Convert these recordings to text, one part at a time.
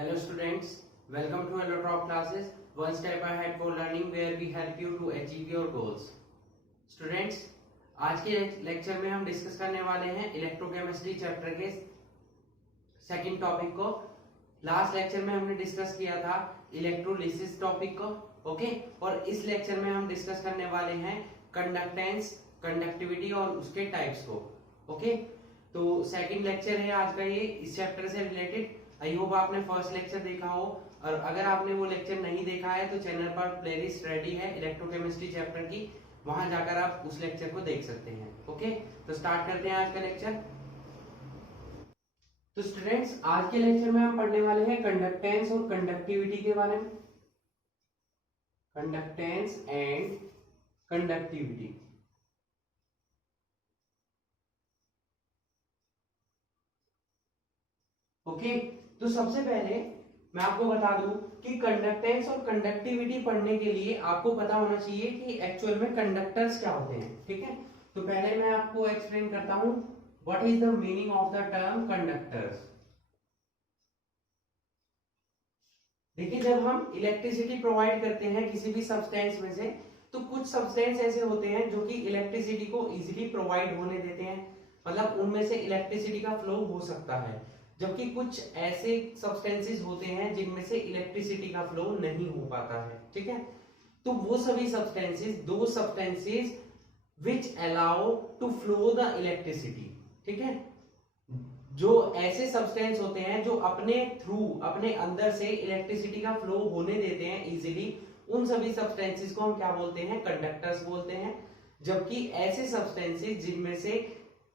Hello students, welcome to Allotrop classes, one step ahead for learning where we help you to achieve your goals. Students, आज के lecture में हम discuss करने वाले हैं electrochemistry chapter के सेकंड टॉपिक को। लास्ट लेक्चर में हमने डिस्कस किया था इलेक्ट्रोलिसिस टॉपिक को, ओके। और इस लेक्चर में हम डिस्कस करने वाले हैं कंडक्टेंस, कंडक्टिविटी और उसके टाइप्स को, ओके। तो सेकंड लेक्चर है आज का ये इस चैप्टर से रिलेटेड। आई होप आपने फर्स्ट लेक्चर देखा हो, और अगर आपने वो लेक्चर नहीं देखा है तो चैनल पर प्लेलिस्ट रेडी है इलेक्ट्रोकेमिस्ट्री चैप्टर की, वहां जाकर आप उस लेक्चर को देख सकते हैं, ओके। तो स्टार्ट करते हैं आज का लेक्चर। तो स्टूडेंट्स, आज के लेक्चर में हम पढ़ने वाले हैं कंडक्टेंस और कंडक्टिविटी के बारे में। Conductance and conductivity, okay. तो सबसे पहले मैं आपको बता दूं कि कंडक्टेंस और कंडक्टिविटी पढ़ने के लिए आपको पता होना चाहिए कि एक्चुअल में कंडक्टर्स क्या होते हैं, ठीक है। तो पहले मैं आपको एक्सप्लेन करता हूं what is the meaning of the term conductors. देखिए, जब हम इलेक्ट्रिसिटी प्रोवाइड करते हैं किसी भी सब्सटेंस में से, तो कुछ सब्सटेंस ऐसे होते हैं जो कि इलेक्ट्रिसिटी को इजीली प्रोवाइड होने देते हैं, मतलब उनमें से इलेक्ट्रिसिटी का फ्लो हो सकता है। जबकि कुछ ऐसे सब्सटेंसेस होते हैं जिनमें से इलेक्ट्रिसिटी का फ्लो नहीं हो पाता है, ठीक है। तो वो सभी सब्सटेंसेस, दो substances which allow to flow the electricity, ठीक है। जो ऐसे सब्सटेंस होते हैं जो अपने थ्रू, अपने अंदर से इलेक्ट्रिसिटी का फ्लो होने देते हैं इजीली, उन सभी सब्सटेंसेस को हम क्या बोलते हैं? कंडक्टर्स बोलते हैं। जबकि ऐसे सब्सटेंसेस जिनमें से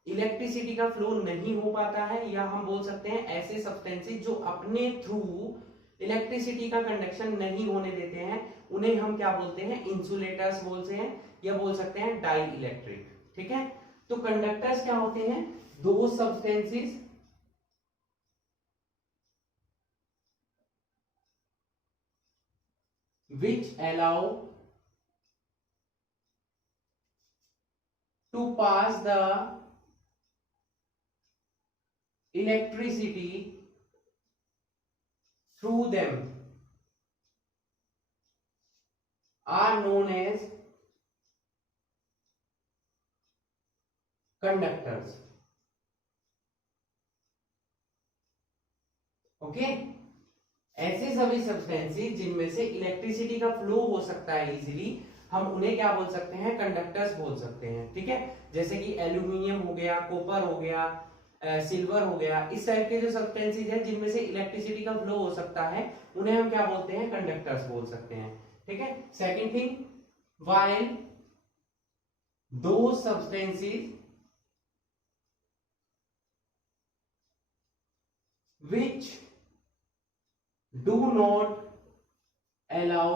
इलेक्ट्रिसिटी का फ्लो नहीं हो पाता है, या हम बोल सकते हैं ऐसे सब्सटेंसेस जो अपने थ्रू इलेक्ट्रिसिटी का कंडक्शन नहीं होने देते हैं, उन्हें हम क्या बोलते हैं? इंसुलेटर्स बोलते हैं, या बोल सकते हैं डाई इलेक्ट्रिक, ठीक है। तो कंडक्टर्स क्या होते हैं? दो substances which allow to pass the electricity through them are known as conductors, okay. ऐसे सभी सब्सटेंसेस जिनमें से इलेक्ट्रिसिटी का फ्लो हो सकता है इजीली, हम उन्हें क्या बोल सकते हैं? कंडक्टर्स बोल सकते हैं, ठीक है। जैसे कि एल्यूमिनियम हो गया, कॉपर हो गया, सिल्वर हो गया, इस टाइप के जो सब्सटेंसेस हैं जिनमें से इलेक्ट्रिसिटी का फ्लो हो सकता है, उन्हें हम क्या बोलते हैं? कंडक्टर्स बोल सकते हैं, ठीक है। सेकंड थिंग, व्हाइल दो substances which do not allow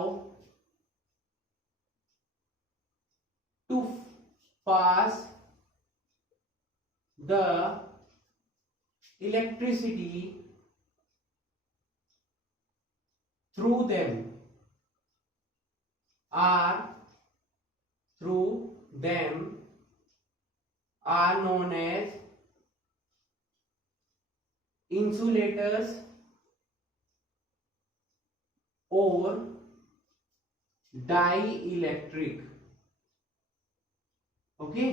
to pass the electricity through them are known as insulators और डाइइलेक्ट्रिक, ओके।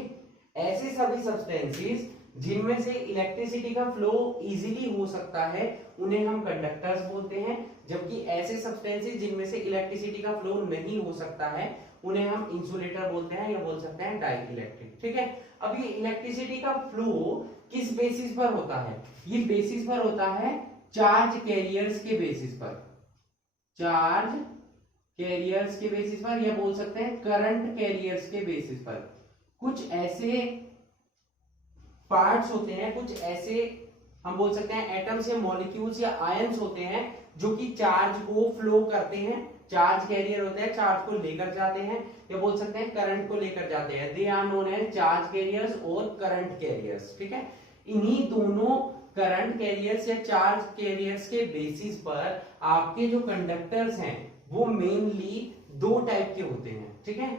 ऐसे सभी सब्सटेंसेस जिनमें से इलेक्ट्रिसिटी का फ्लो इजीली हो सकता है, उन्हें हम कंडक्टर्स बोलते हैं। जबकि ऐसे सब्सटेंसेस जिनमें से इलेक्ट्रिसिटी का फ्लो नहीं हो सकता है, उन्हें हम इंसुलेटर बोलते हैं, या बोल सकते हैं डाइइलेक्ट्रिक, ठीक है। अब ये इलेक्ट्रिसिटी का फ्लो किस बेसिस पर होता है? ये बेसिस पर होता है चार्ज कैरियर्स के बेसिस पर, चार्ज कैरियर्स के बेसिस पर, या बोल सकते हैं करंट कैरियर्स के बेसिस पर। कुछ ऐसे पार्ट्स होते हैं, कुछ ऐसे हम बोल सकते हैं एटम्स या मॉलिक्यूल्स या आयंस होते हैं जो कि चार्ज को फ्लो करते हैं, चार्ज कैरियर होते हैं, चार्ज को लेकर जाते हैं, या बोल सकते हैं करंट को लेकर जाते हैं। They are known as charge carriers और करंट कैरियर्स, ठीक है। इन्हीं दोनों करंट कैरियर्स या चार्ज कैरियर्स के बेसिस पर आपके जो कंडक्टर्स हैं वो मेनली दो टाइप के होते हैं, ठीक है।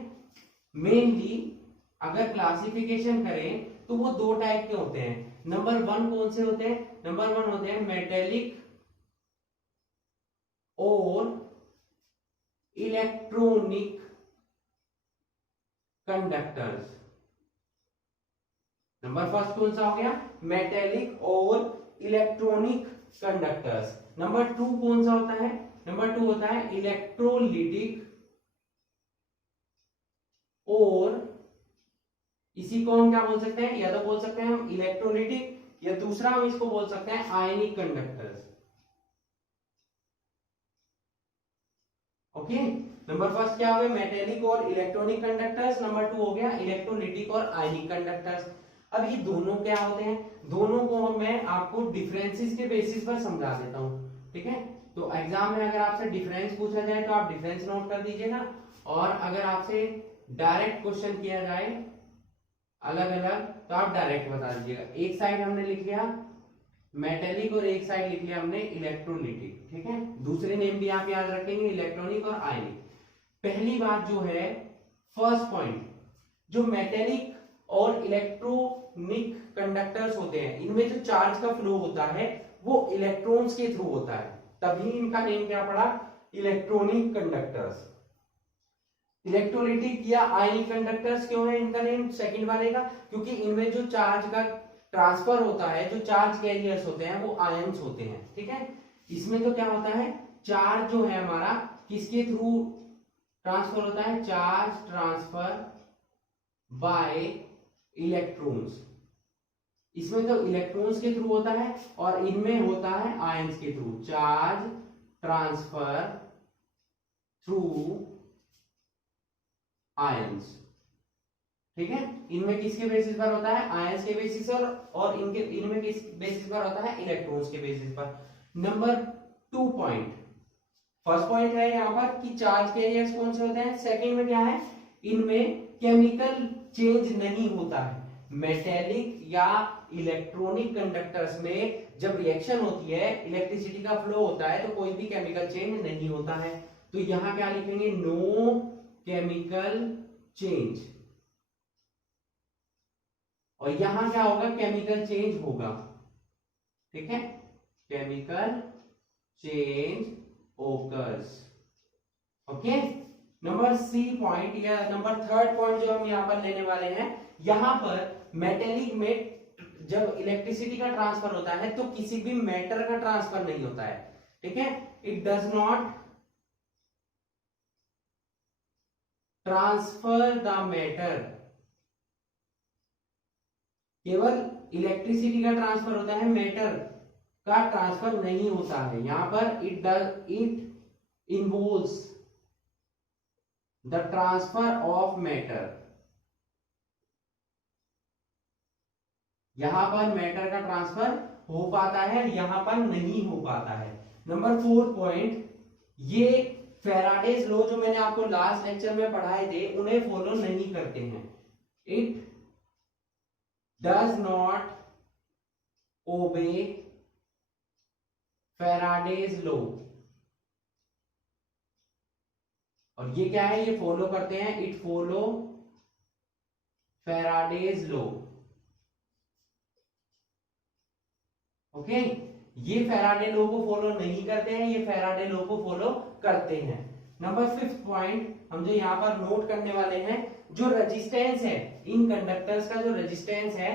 मेनली अगर क्लासिफिकेशन करें तो वो दो टाइप के होते हैं। नंबर वन कौन से होते हैं? नंबर वन होते हैं मेटेलिक और इलेक्ट्रॉनिक कंडक्टर्स। नंबर फर्स्ट कौन सा हो गया, मेटेलिक और इलेक्ट्रॉनिक कंडक्टर्स। नंबर टू कौन सा होता है, नंबर टू होता है इलेक्ट्रोलिटिक और इसी को हम क्या बोल सकते हैं, या तो बोल सकते हैं हम इलेक्ट्रोलिटिक, या दूसरा हम इसको बोल सकते हैं आयनिक कंडक्टर्स। ओके, नंबर फर्स्ट क्या हो गया, मेटेलिक और इलेक्ट्रॉनिक कंडक्टर्स। नंबर टू हो गया इलेक्ट्रोलिटिक और आयनिक कंडक्टर्स। अब ये दोनों क्या होते हैं, दोनों को मैं आपको डिफरेंसेस के बेसिस पर समझा देता हूं, ठीक है। तो एग्जाम में अगर आपसे डिफरेंस पूछा जाए तो आप डिफरेंस नोट कर दीजिएगा, और अगर आपसे डायरेक्ट क्वेश्चन किया जाए अलग अलग तो आप डायरेक्ट बता दीजिएगा। एक साइड हमने लिख लिया मेटेलिक और एक साइड लिख लिया हमने इलेक्ट्रोलिटिक, ठीक है। दूसरे नेम भी आप याद रखेंगे, इलेक्ट्रॉनिक और आयनिक। पहली बात जो है, फर्स्ट पॉइंट, जो मेटेलिक और इलेक्ट्रॉनिक कंडक्टर्स होते हैं, इनमें जो चार्ज का फ्लो होता है वो इलेक्ट्रॉन्स के थ्रू होता है, तभी इनका नेम क्या पड़ा, इलेक्ट्रॉनिक कंडक्टर्स। इलेक्ट्रोलिटिक या आयनिक कंडक्टर्स क्यों है इनका नेम सेकंड वाले का, क्योंकि इनमें जो चार्ज का ट्रांसफर होता है, जो चार्ज कैरियर्स होते हैं वो आयंस होते हैं, ठीक है। इसमें तो क्या होता है, चार्ज जो है हमारा किसके थ्रू ट्रांसफर होता है, चार्ज ट्रांसफर बाय इलेक्ट्रॉन्स। इसमें तो इलेक्ट्रॉन्स के थ्रू होता है और इनमें होता है आयंस के through, charge transfer through ions, ठीक है। इनमें किसके बेसिस पर होता है, आयंस के बेसिस पर, और इनमें किस बेसिस पर होता है, इलेक्ट्रॉन्स के बेसिस पर। Number two point, first point है यहाँ पर कि चार्ज कैरियर्स कौन से होते हैं, सेकंड में क्या है, इनमें केमिकल चेंज नहीं होता है। मेटेलिक या इलेक्ट्रॉनिक कंडक्टर्स में जब रिएक्शन होती है, इलेक्ट्रिसिटी का फ्लो होता है, तो कोई भी केमिकल चेंज नहीं होता है। तो यहां क्या लिखेंगे, नो केमिकल चेंज, और यहां क्या होगा, केमिकल चेंज होगा, ठीक है, chemical change occurs. Okay, number C point या नंबर थर्ड पॉइंट जो हम यहां पर लेने वाले हैं, यहां पर मेटेलिक में जब इलेक्ट्रिसिटी का ट्रांसफर होता है तो किसी भी मैटर का ट्रांसफर नहीं होता है, ठीक है। It does not transfer the matter, केवल इलेक्ट्रिसिटी का ट्रांसफर होता है, मैटर का ट्रांसफर नहीं होता है। यहां पर it involves the transfer of matter, यहां पर मैटर का ट्रांसफर हो पाता है, यहां पर नहीं हो पाता है। नंबर फोर्थ पॉइंट, ये फैराडेज लॉ जो मैंने आपको लास्ट लेक्चर में पढ़ाए थे उन्हें फॉलो नहीं करते हैं। It does not obey Faraday's law, और ये क्या है, ये फॉलो करते हैं, it follow Faraday's law. Okay, ये फैराडे लॉ को फॉलो नहीं करते हैं, ये फैराडे लॉ को फॉलो करते हैं। नंबर फिफ्थ पॉइंट हम जो यहाँ पर नोट करने वाले हैं, जो रेजिस्टेंस है, इन कंडक्टर्स का जो रेजिस्टेंस है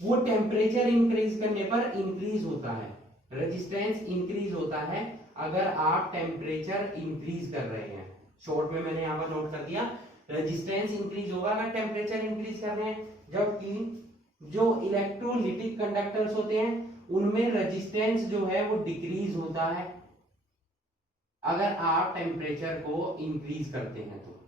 वो टेम्परेचर इंक्रीज करने पर इंक्रीज होता है। रेजिस्टेंस इंक्रीज होता है अगर आप टेम्परेचर इंक्रीज कर रहे हैं। शॉर्ट में मैंने यहाँ पर नोट कर दिया, रेजिस्टेंस इंक्रीज होगा अगर टेम्परेचर इंक्रीज कर रहे हैं, जबकि जो इलेक्ट्रोलिटिक कंडक्टर्स होते हैं उनमें रेजिस्टेंस जो है वो डिक्रीज होता है अगर आप टेम्परेचर को इंक्रीज करते हैं, तो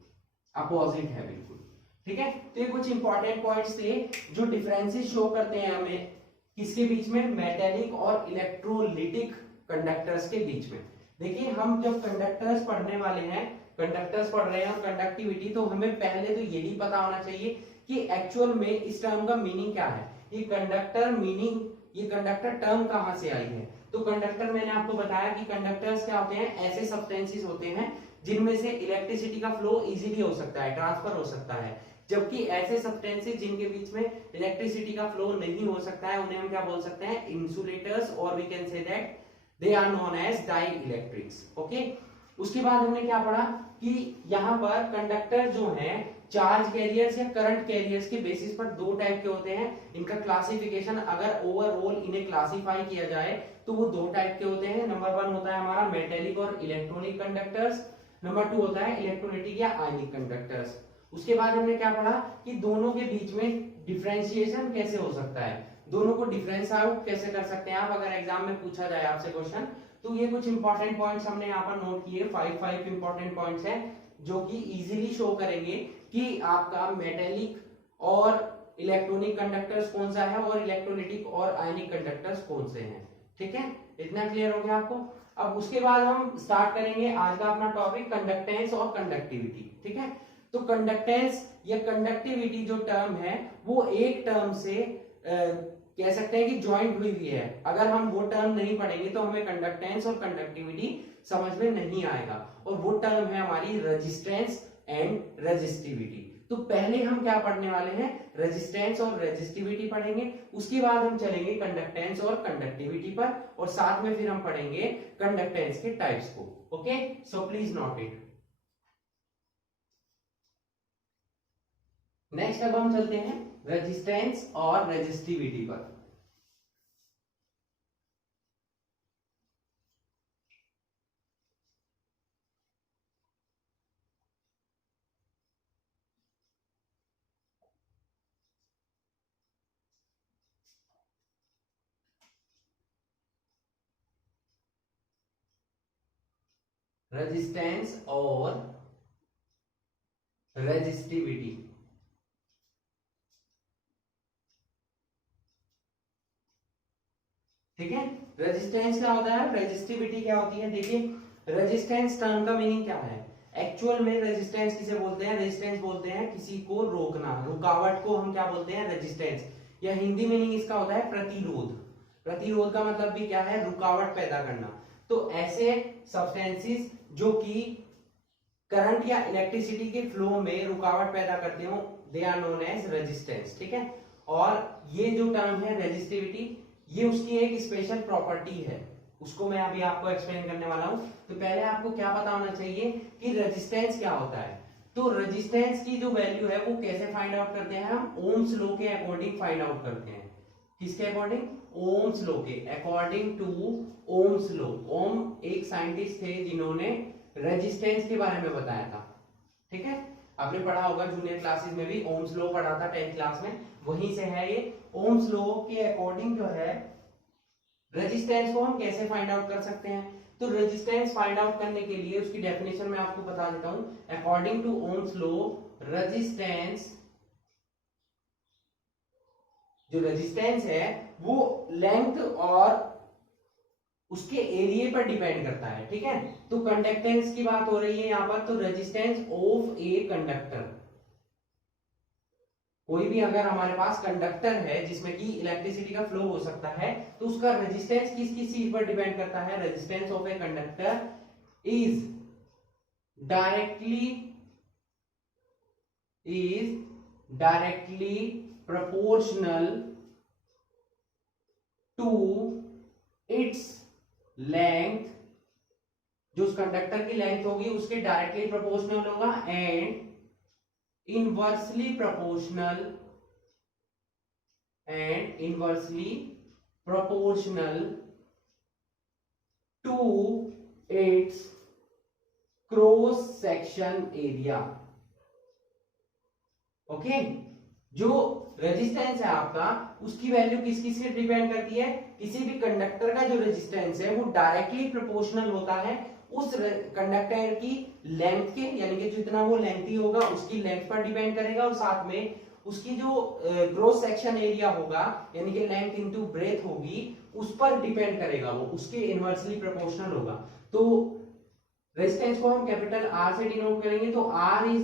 अपोजिट है बिल्कुल, ठीक है। तो ये कुछ इंपॉर्टेंट पॉइंट्स थे जो डिफरेंसेस शो करते हैं हमें किसके बीच में, मेटेलिक और इलेक्ट्रोलिटिक कंडक्टर्स के बीच में। देखिए, हम जब कंडक्टर्स पढ़ने वाले हैं, कंडक्टर्स पढ़ रहे हैं और कंडक्टिविटी, तो हमें पहले तो यही पता होना चाहिए कि एक्चुअल में इस टर्म का मीनिंग क्या है। ये कंडक्टर मीनिंग, ये कंडक्टर टर्म कहां से आई है। तो कंडक्टर मैंने आपको बताया कि कंडक्टर्स क्या होते हैं, ऐसे सब्सटेंसेस होते हैं जिनमें से इलेक्ट्रिसिटी का फ्लो इजीली हो सकता है, ट्रांसफर हो सकता है, जबकि ऐसे सब्सटेंसेस जिनके बीच में इलेक्ट्रिसिटी का फ्लो नहीं हो सकता है उन्हें हम क्या बोल सकते हैं, इंसुलेटर्स, और we can say that they are known as dielectrics. Okay, उसके बाद हमने क्या पढ़ा कि यहाँ पर कंडक्टर जो है चार्ज कैरियर्स या करंट कैरियर्स के बेसिस पर दो टाइप के होते हैं। इनका क्लासिफिकेशन अगर ओवरऑल इन्हें क्लासिफाई किया जाए तो वो दो टाइप के होते हैं। नंबर 1 होता है हमारा मेटेलिक और इलेक्ट्रॉनिक कंडक्टर्स, नंबर 2 होता है इलेक्ट्रोलाइटिक या आयनिक कंडक्टर्स। उसके बाद हमने क्या पढ़ा कि दोनों के बीच में डिफरेंशिएशन कैसे हो सकता है, दोनों को डिफरेंस आउट कैसे कर सकते हैं आप, अगर एग्जाम में पूछा जाए आपसे क्वेश्चन। तो ये कुछ इंपॉर्टेंट पॉइंट्स हमने यहाँ पर नोट किए, 5 इंपॉर्टेंट पॉइंट्स हैं जो कि इजीली शो करेंगे कि आपका मेटेलिक और इलेक्ट्रॉनिक कंडक्टर्स कौन सा है और इलेक्ट्रोलाइटिक और आयनिक कंडक्टर्स कौन से हैं। ठीक है, इतना क्लियर हो गया आपको। अब उसके बाद हम स्टार्ट करेंगे आज का अपना टॉपिक कंडक्टेंस और कंडक्टिविटी। ठीक है, तो कंडक्टेंस या कंडक्टिविटी जो टर्म है वो एक टर्म से कह सकते हैं कि ज्वाइंट हुई हुई है। अगर हम वो टर्म नहीं पढ़ेंगे तो हमें कंडक्टेंस और कंडक्टिविटी समझ में नहीं आएगा, और वो टर्म है हमारी रेजिस्टेंस एंड रेजिस्टिविटी। तो पहले हम क्या पढ़ने वाले हैं, रेजिस्टेंस और रेजिस्टिविटी पढ़ेंगे, उसके बाद हम चलेंगे कंडक्टेंस और कंडक्टिविटी पर, और साथ में फिर हम पढ़ेंगे कंडक्टेंस के टाइप्स को। Okay, so please note it. Next अब हम चलते हैं रेजिस्टेंस और रेजिस्टिविटी पर। रेजिस्टेंस और रेजिस्टिविटी। ठीक है, रेजिस्टेंस क्या होता है, रेजिस्टिविटी क्या होती है। देखिए रेजिस्टेंस टर्म का मीनिंग क्या है, एक्चुअल में रेजिस्टेंस किसे बोलते हैं, रेजिस्टेंस बोलते हैं किसी को रोकना, रुकावट को हम क्या बोलते हैं, रेजिस्टेंस। या हिंदी मीनिंग इसका होता है प्रतिरोध। प्रतिरोध का मतलब भी क्या है, रुकावट पैदा करना। तो ऐसे सब्सटेंसेस जो कि करंट या इलेक्ट्रिसिटी के फ्लो में रुकावट पैदा करते हो, they are known as resistance. ठीक है, और ये जो टर्म है रेजिस्टिविटी, ये उसकी एक स्पेशल प्रॉपर्टी है, उसको मैं अभी आपको एक्सप्लेन करने वाला हूं। तो पहले आपको क्या पता होना चाहिए कि रेजिस्टेंस क्या होता है। तो रेजिस्टेंस की जो वैल्यू है वो कैसे फाइंड आउट करते हैं, हम ओम्स लॉ के अकॉर्डिंग फाइंड आउट करते हैं। किसके अकॉर्डिंग, ओम्स लॉ के अकॉर्डिंग टू ओम्स लॉ। ओम एक साइंटिस्ट थे जिन्होंने रेजिस्टेंस के बारे में बताया था। ठीक है, आपने पढ़ा होगा जूनियर क्लासेस में भी, ओम्स लॉ पढ़ा था 10th क्लास में, वहीं से है ये। ओम्स लॉ के अकॉर्डिंग जो है रेजिस्टेंस को हम कैसे फाइंड आउट कर सकते हैं। तो रेजिस्टेंस फाइंड आउट करने के लिए उसकी डेफिनेशन मैं आपको बता देता हूं। According to Ohm's law, resistance, जो रेजिस्टेंस है वो लेंथ और उसके एरिया पर डिपेंड करता है। ठीक है, तो कंडक्टेंस की बात हो रही है यहां पर, तो रेजिस्टेंस ऑफ ए कंडक्टर, कोई भी अगर हमारे पास कंडक्टर है जिसमें कि इलेक्ट्रिसिटी का फ्लो हो सकता है, तो उसका रेजिस्टेंस किस किस चीज पर डिपेंड करता है। Resistance of a conductor is directly proportional to its length, जो उस कंडक्टर की लेंथ होगी उसके डायरेक्टली प्रोपोर्शनल होगा, and inversely proportional to its cross section area। Okay, जो रेजिस्टेंस है आपका उसकी वैल्यू किस किस से डिपेंड करती है, किसी भी कंडक्टर का जो रेजिस्टेंस है वो डायरेक्टली प्रोपोर्शनल होता है उस कंडक्टर की लेंथ के, यानी कि जितना वो लेंथी होगा उसकी लेंथ पर डिपेंड करेगा, और साथ में उसकी जो क्रॉस सेक्शन एरिया होगा यानी कि लेंथ इनटू ब्रेथ होगी उस पर डिपेंड करेगा, वो उसके इनवर्सली प्रोपोर्शनल होगा। तो रेजिस्टेंस को हम कैपिटल आर से डिनोट करेंगे, तो R is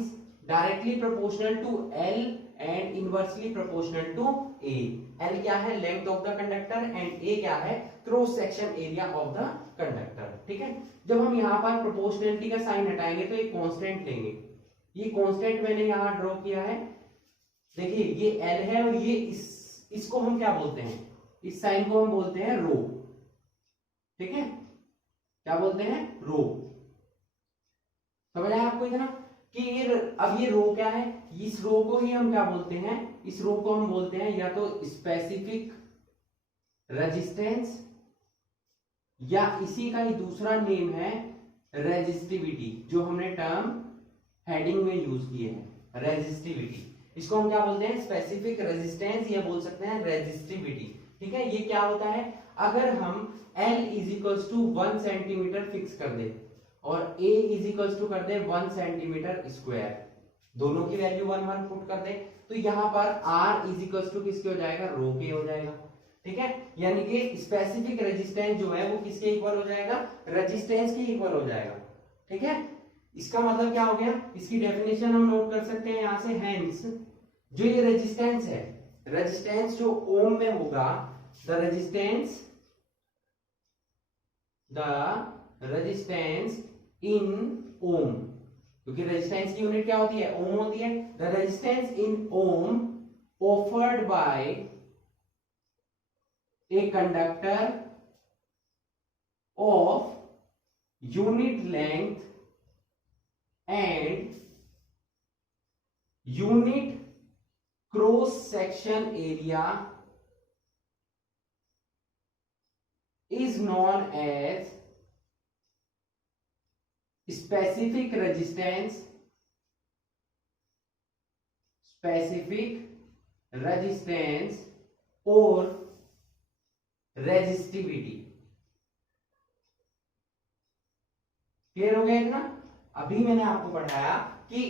directly proportional to L and inversely proportional to A. L क्या है, length of the conductor, and A क्या है, cross section area of the conductor. ठीक है, जब हम यहाँ पर प्रोपोर्शनलिटी का साइन हटाएंगे तो एक कांस्टेंट लेंगे, ये कांस्टेंट मैंने यहाँ ड्रॉ किया है। देखिए ये एल है और ये इसको हम क्या बोलते हैं, इस साइन को हम बोलते हैं रो। ठीक है, क्या बोलते हैं, रो। समझ आया आपको इतना कि अब ये रो क्या है, इस रो को ही हम क्या बोलते हैं, इस रो को हम बोलते हैं या तो स्पेसिफिक रेजिस्टेंस या इसी का ही दूसरा नेम है रेजिस्टिविटी, जो हमने टर्म हेडिंग में यूज किए हैं, रेजिस्टिविटी। इसको हम क्या बोलते हैं, स्पेसिफिक रेजिस्टेंस या बोल सकते हैं रेजिस्टिविटी। ठीक है, ये क्या होता है, अगर हम L is equals to 1 centimetre fix कर दे और A इज इक्वल्स टू कर दे 1 सेंटीमीटर स्क्वायर, दोनों की वैल्यू 1 पुट कर दे, तो यहां पर R इज इक्वल्स टू किसके हो जाएगा, रो के हो जाएगा। ठीक है, यानी कि स्पेसिफिक रेजिस्टेंस जो है वो किसके इक्वल हो जाएगा, रेजिस्टेंस के इक्वल हो जाएगा। ठीक है, इसका मतलब क्या हो गया, इसकी डेफिनेशन हम नोट कर सकते हैं यहां से, हेंस जो ये रेजिस्टेंस है, रेजिस्टेंस जो ओम में होगा, द रेजिस्टेंस इन ओम, क्योंकि रेजिस्टेंस की यूनिट क्या होती है, ओम होती है। The resistance in ohm offered by a conductor of unit length and unit cross section area is known as specific resistance or resistivity। Clear हो गया इतना। अभी मैंने आपको पढ़ाया कि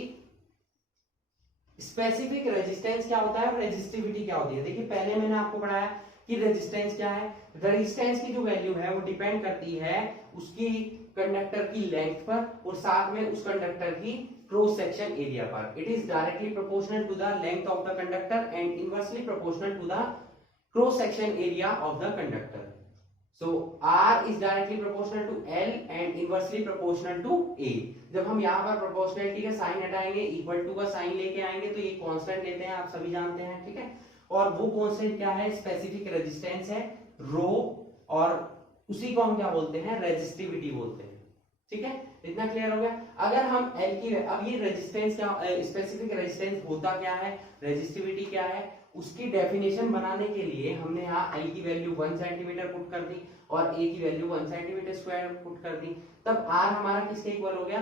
स्पेसिफिक रेजिस्टेंस क्या होता है, रेजिस्टिविटी क्या होती है। देखिए पहले मैंने आपको पढ़ाया कि रेजिस्टेंस क्या है, रेजिस्टेंस की जो वैल्यू है वो डिपेंड करती है उसकी कंडक्टर की लेंथ पर और साथ में उस कंडक्टर की क्रॉस सेक्शन एरिया पर। It is directly proportional to the length of the conductor and inversely proportional to the cross section area of the conductor. So R is directly proportional to L and inversely proportional to A। जब हम यहाँ पर proportionality का sign हटाएंगे, equal to का sign लेके आएंगे, तो ये कांस्टेंट लेते हैं, आप सभी जानते हैं। ठीक है, और वो कांस्टेंट क्या है, स्पेसिफिक रेजिस्टेंस है रो, और उसी को हम क्या बोलते हैं, रेजिस्टिविटी बोलते हैं। ठीक है, इतना क्लियर हो गया। अगर हम L की, अब ये रेजिस्टेंस क्या, स्पेसिफिक रेजिस्टेंस होता क्या है, रेजिस्टिविटी क्या है, उसकी डेफिनेशन बनाने के लिए हमने यहाँ L की वैल्यू 1 सेंटीमीटर पुट कर दी और A की वैल्यू 1 सेंटीमीटर स्क्वायर पुट कर दी, तब R हमारा किसके इक्वल हो गया,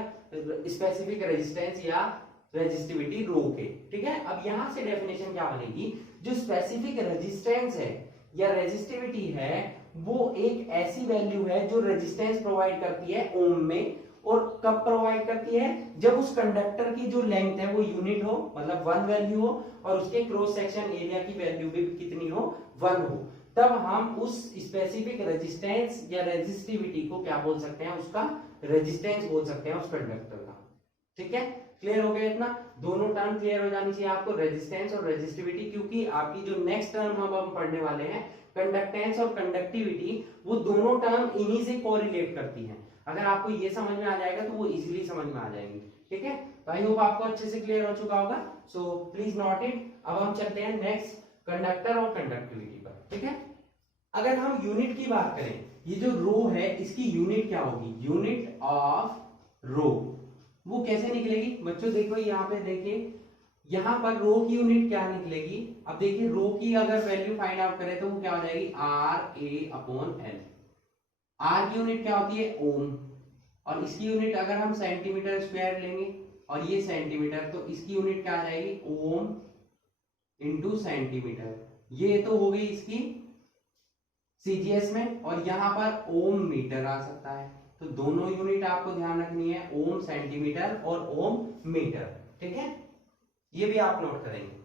स्पेसिफिक रेजिस्टेंस या रेजिस्टिविटी रो के। ठीक है, अब यहाँ से डेफिनेशन क्या बनेगी, जो स्पेसिफिक रेजिस्टेंस है या रेजिस्टिविटी है वो एक ऐसी वैल्यू है जो रेजिस्टेंस प्रोवाइड करती है ओम में, और कब प्रोवाइड करती है, जब उस कंडक्टर की जो लेंथ है वो यूनिट हो, मतलब 1 वैल्यू हो, और उसके क्रॉस सेक्शन एरिया की वैल्यू भी कितनी हो, 1 हो, तब हम उस स्पेसिफिक रेजिस्टेंस या रेजिस्टिविटी को क्या बोल सकते हैं, उसका रेजिस्टेंस बोल सकते हैं उस कंडक्टर का। ठीक है, क्लियर हो गया इतना। दोनों टर्म क्लियर हो जानी चाहिए आपको, रेजिस्टेंस और रेजिस्टिविटी, क्योंकि आपकी जो नेक्स्ट टर्म हम पढ़ने वाले हैं कंडक्टेंस और कंडक्टिविटी, वो दोनों टर्म इन्हीं से कोरिलेट करती हैं। अगर आपको ये समझ में आ जाएगा तो वो इजीली समझ में आ जाएंगी। ठीक है, तो आई होप आपको अच्छे से क्लियर हो चुका होगा। सो प्लीज नोट इट। अब हम चलते हैं नेक्स्ट कंडक्टर और कंडक्टिविटी पर। ठीक है, अगर हम यूनिट की बात करें, ये जो रो है इसकी यूनिट क्या होगी, यूनिट ऑफ रो वो कैसे निकलेगी बच्चों, देखो यहाँ पे देखिए, यहाँ पर रो की यूनिट क्या निकलेगी। अब देखिए रो की अगर वैल्यू फाइंड आउट करें तो वो क्या हो जाएगी, RA/L। आर की यूनिट क्या होती है, ओम, और इसकी यूनिट अगर हम सेंटीमीटर स्क्वायर लेंगे और ये सेंटीमीटर, तो इसकी यूनिट क्या आ जाएगी, ओम इंटू सेंटीमीटर। ये तो हो गई इसकी सीजीएस में, और यहां पर ओम मीटर आ सकता है। तो दोनों यूनिट आपको ध्यान रखनी है, ओम सेंटीमीटर और ओम मीटर। ठीक है, ये भी आप नोट करेंगे।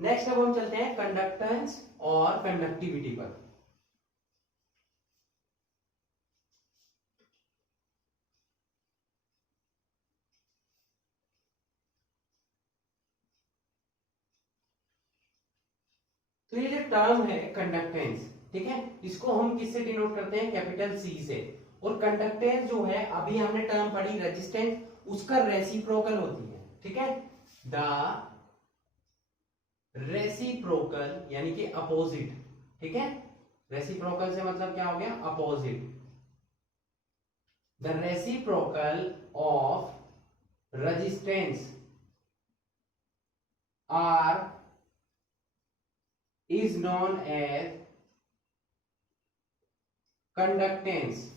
नेक्स्ट अब हम चलते हैं कंडक्टेंस और कंडक्टिविटी पर। तो ये जो टर्म है कंडक्टेंस, ठीक है, इसको हम किससे डिनोट करते हैं, कैपिटल सी से। और कंडक्टेंस जो है, अभी हमने टर्म पढ़ी रेजिस्टेंस, उसका रेसिप्रोकल होती है। ठीक है, द रेसिप्रोकल यानी कि अपोजिट, ठीक है। रेसिप्रोकल से मतलब क्या हो गया, opposite. The reciprocal of resistance R is known as conductance,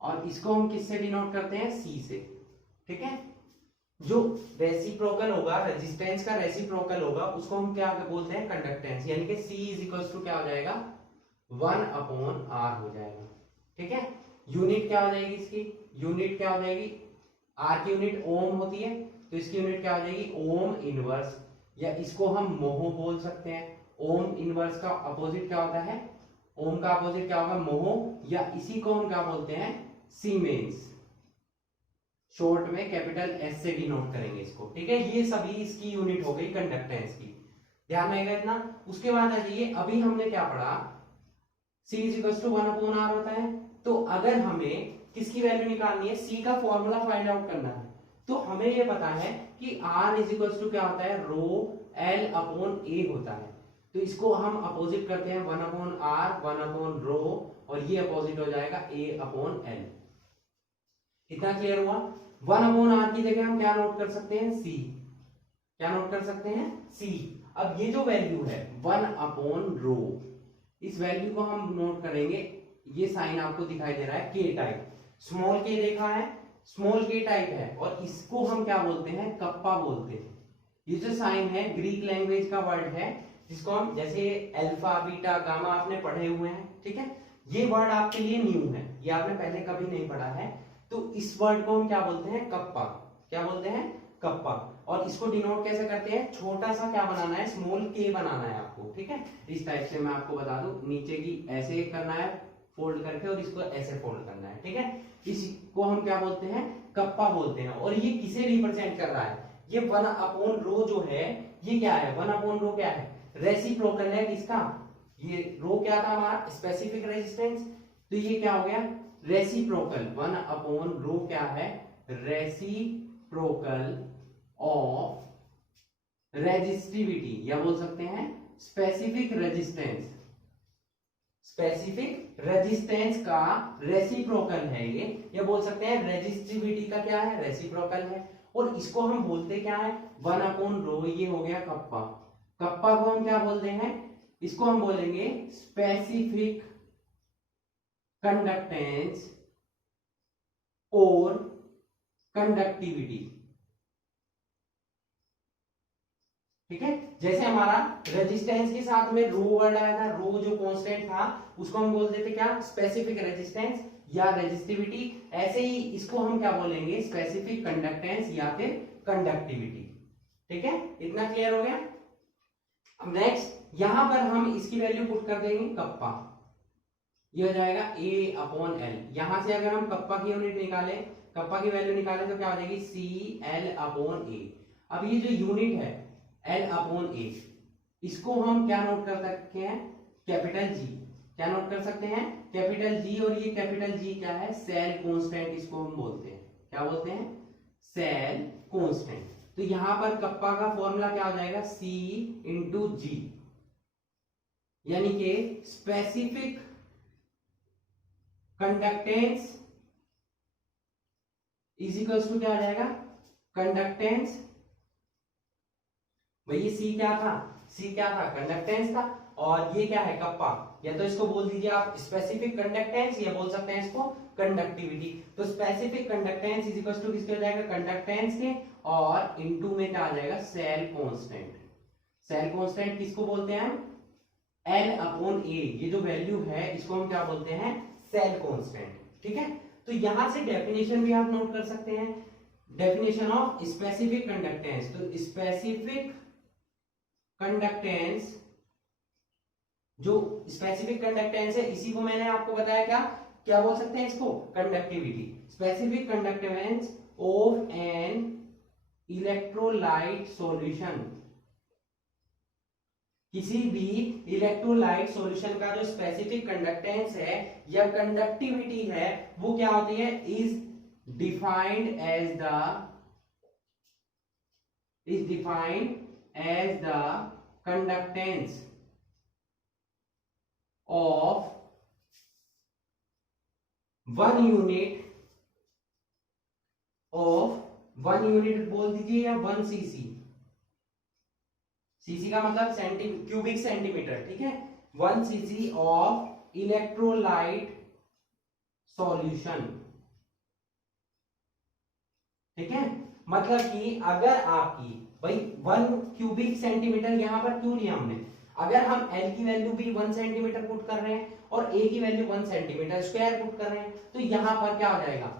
और इसको हम किससे डिनोट करते हैं, सी से, ठीक है। जो रेसिप्रोकल होगा, रेजिस्टेंस का रेसिप्रोकल होगा, उसको हम क्या बोलते हैं, कंडक्टेंस, यानी कि सी इज इक्वल टू क्या हो जाएगा, 1/r हो जाएगा, ठीक है। यूनिट क्या हो जाएगी इसकी, यूनिट क्या हो जाएगी, आर की यूनिट ओम होती है, तो इसकी यूनिट क्या हो जाएगी, ओम इनवर्स, या इसको हम मोह बोल सकते हैं। ओम इनवर्स का अपोजिट क्या होता है, ओम का अपोजिट क्या होगा, मोह, या इसी को हम क्या बोलते हैं, सीमेंस, शॉर्ट में कैपिटल एस से डिनोट करेंगे इसको, ठीक है। ये सभी इसकी यूनिट हो गई कंडक्टेंस की, ध्यान रहेगा इतना। उसके बाद आ जाइए, अभी हमने क्या पढ़ा, C is equal to 1/r होता है, तो अगर हमें किसकी वैल्यू निकालनी है, C का फॉर्मूला फाइंड आउट करना है, तो हमें ये पता है कि R इज इक्वल टू क्या होता है, रो L/A होता है, तो इसको हम अपोजिट करते हैं 1/r 1/रो, और ये अपोजिट हो जाएगा A/L। इतना क्लियर हुआ। 1/r की जगह हम क्या नोट कर सकते हैं, C, क्या नोट कर सकते हैं, C। अब ये जो वैल्यू है 1/रो, इस वैल्यू को हम नोट करेंगे, ये साइन आपको दिखाई दे रहा है के टाइप, स्मॉल के देखा है, स्मॉल के टाइप है, और इसको हम क्या बोलते हैं, कप्पा बोलते हैं। ये जो साइन है ग्रीक लैंग्वेज का वर्ड है, जिसको हम जैसे अल्फा बीटा गामा आपने पढ़े हुए हैं, ठीक है। ये वर्ड आपके लिए न्यू है, ये आपने पहले कभी नहीं पढ़ा है, तो इस वर्ड को हम क्या बोलते हैं, कप्पा, क्या बोलते हैं, कप्पा। और इसको डिनोट कैसे करते हैं, छोटा सा क्या बनाना है, स्मॉल के बनाना है आपको, ठीक है। इस टाइप से मैं आपको बता दूं, नीचे की ऐसे करना है फोल्ड करके, और इसको ऐसे फोल्ड करना है, ठीक है। इसको हम क्या बोलते हैं, कप्पा बोलते हैं। और ये किसे रिप्रेजेंट कर रहा है, ये 1/रो जो है, ये क्या है, 1/रो क्या है, रेसिप्रोकल है किसका, ये रो क्या था हमारा, स्पेसिफिक रेजिस्टेंस, तो ये क्या हो गया, रेसिप्रोकल 1/रो क्या है, रेसिप्रोकल ऑफ रेजिस्टिविटी, या बोल सकते हैं स्पेसिफिक रेजिस्टेंस, स्पेसिफिक रेजिस्टेंस का रेसिप्रोकल है ये, या बोल सकते हैं रेजिस्टिविटी का क्या है, रेसिप्रोकल है। और इसको हम बोलते क्या है, 1/रो, ये हो गया कप्पा। कप्पा को हम क्या बोलते हैं, इसको हम बोलेंगे स्पेसिफिक कंडक्टेंस और कंडक्टिविटी, ठीक है। जैसे हमारा रेजिस्टेंस के साथ में रो वर्ड आया था, रो जो कांस्टेंट था, उसको हम बोल देते क्या, स्पेसिफिक रेजिस्टेंस या रेजिस्टिविटी। ऐसे ही इसको हम क्या बोलेंगे, स्पेसिफिक कंडक्टेंस या फिर कंडक्टिविटी, ठीक है। इतना क्लियर हो गया। अब नेक्स्ट यहां पर हम इसकी वैल्यू पुट कर देंगे कप्पा, ये हो जाएगा A/L। यहां से अगर हम कप्पा की यूनिट निकाले, कप्पा की वैल्यू निकाले, तो क्या हो जाएगी, CL/A। अब ये जो यूनिट है L/A, इसको हम क्या नोट कर सकते हैं, कैपिटल G, क्या नोट कर सकते हैं, कैपिटल G। और ये कैपिटल G क्या है, सेल कांस्टेंट, इसको हम बोलते हैं, क्या बोलते हैं, सेल कांस्टेंट। तो यहां पर कप्पा का फॉर्मूला क्या हो जाएगा, C/G, यानी कि specific conductance is equal to क्या आ जाएगा, कंडक्टेंस, भाई सी क्या था, सी क्या था, कंडक्टेंस था, और ये क्या है, कप्पा। या तो इसको बोल दीजिए आप स्पेसिफिक कंडक्टेंस, या बोल सकते हैं इसको कंडक्टिविटी। तो specific conductance is equal to किसके हो जाएगा, कंडक्टेंस के, और इनटू में क्या आ जाएगा, सेल कांस्टेंट। सेल कांस्टेंट किसको बोलते हैं हम, L/A। ये जो वैल्यू है इसको हम क्या बोलते हैं, सेल कांस्टेंट, ठीक है। तो यहां से डेफिनेशन भी आप नोट कर सकते हैं, डेफिनेशन ऑफ स्पेसिफिक कंडक्टेंस। तो स्पेसिफिक कंडक्टेंस, जो स्पेसिफिक कंडक्टेंस है, इसी को मैंने आपको बताया क्या क्या बोल सकते हैं इसको, conductivity. Specific conductance of an electrolyte solution, किसी भी इलेक्ट्रोलाइट सॉल्यूशन का जो स्पेसिफिक कंडक्टेंस है या कंडक्टिविटी है, वो क्या होती है, is defined as the is defined as the conductance of 1 unit बोल दीजिए या 1 सीसी। सीसी का मतलब क्यूबिक सेंटीमीटर, ठीक है। 1 सीसी ऑफ इलेक्ट्रोलाइट सॉल्यूशन, ठीक है। मतलब कि अगर आपकी भाई 1 क्यूबिक सेंटीमीटर यहां पर क्यों लिया हमने, अगर हम L की वैल्यू भी 1 सेंटीमीटर पुट कर रहे हैं और A की वैल्यू 1 सेंटीमीटर स्क्वायर पुट कर रहे हैं, तो यहां पर क्या हो जाएगा,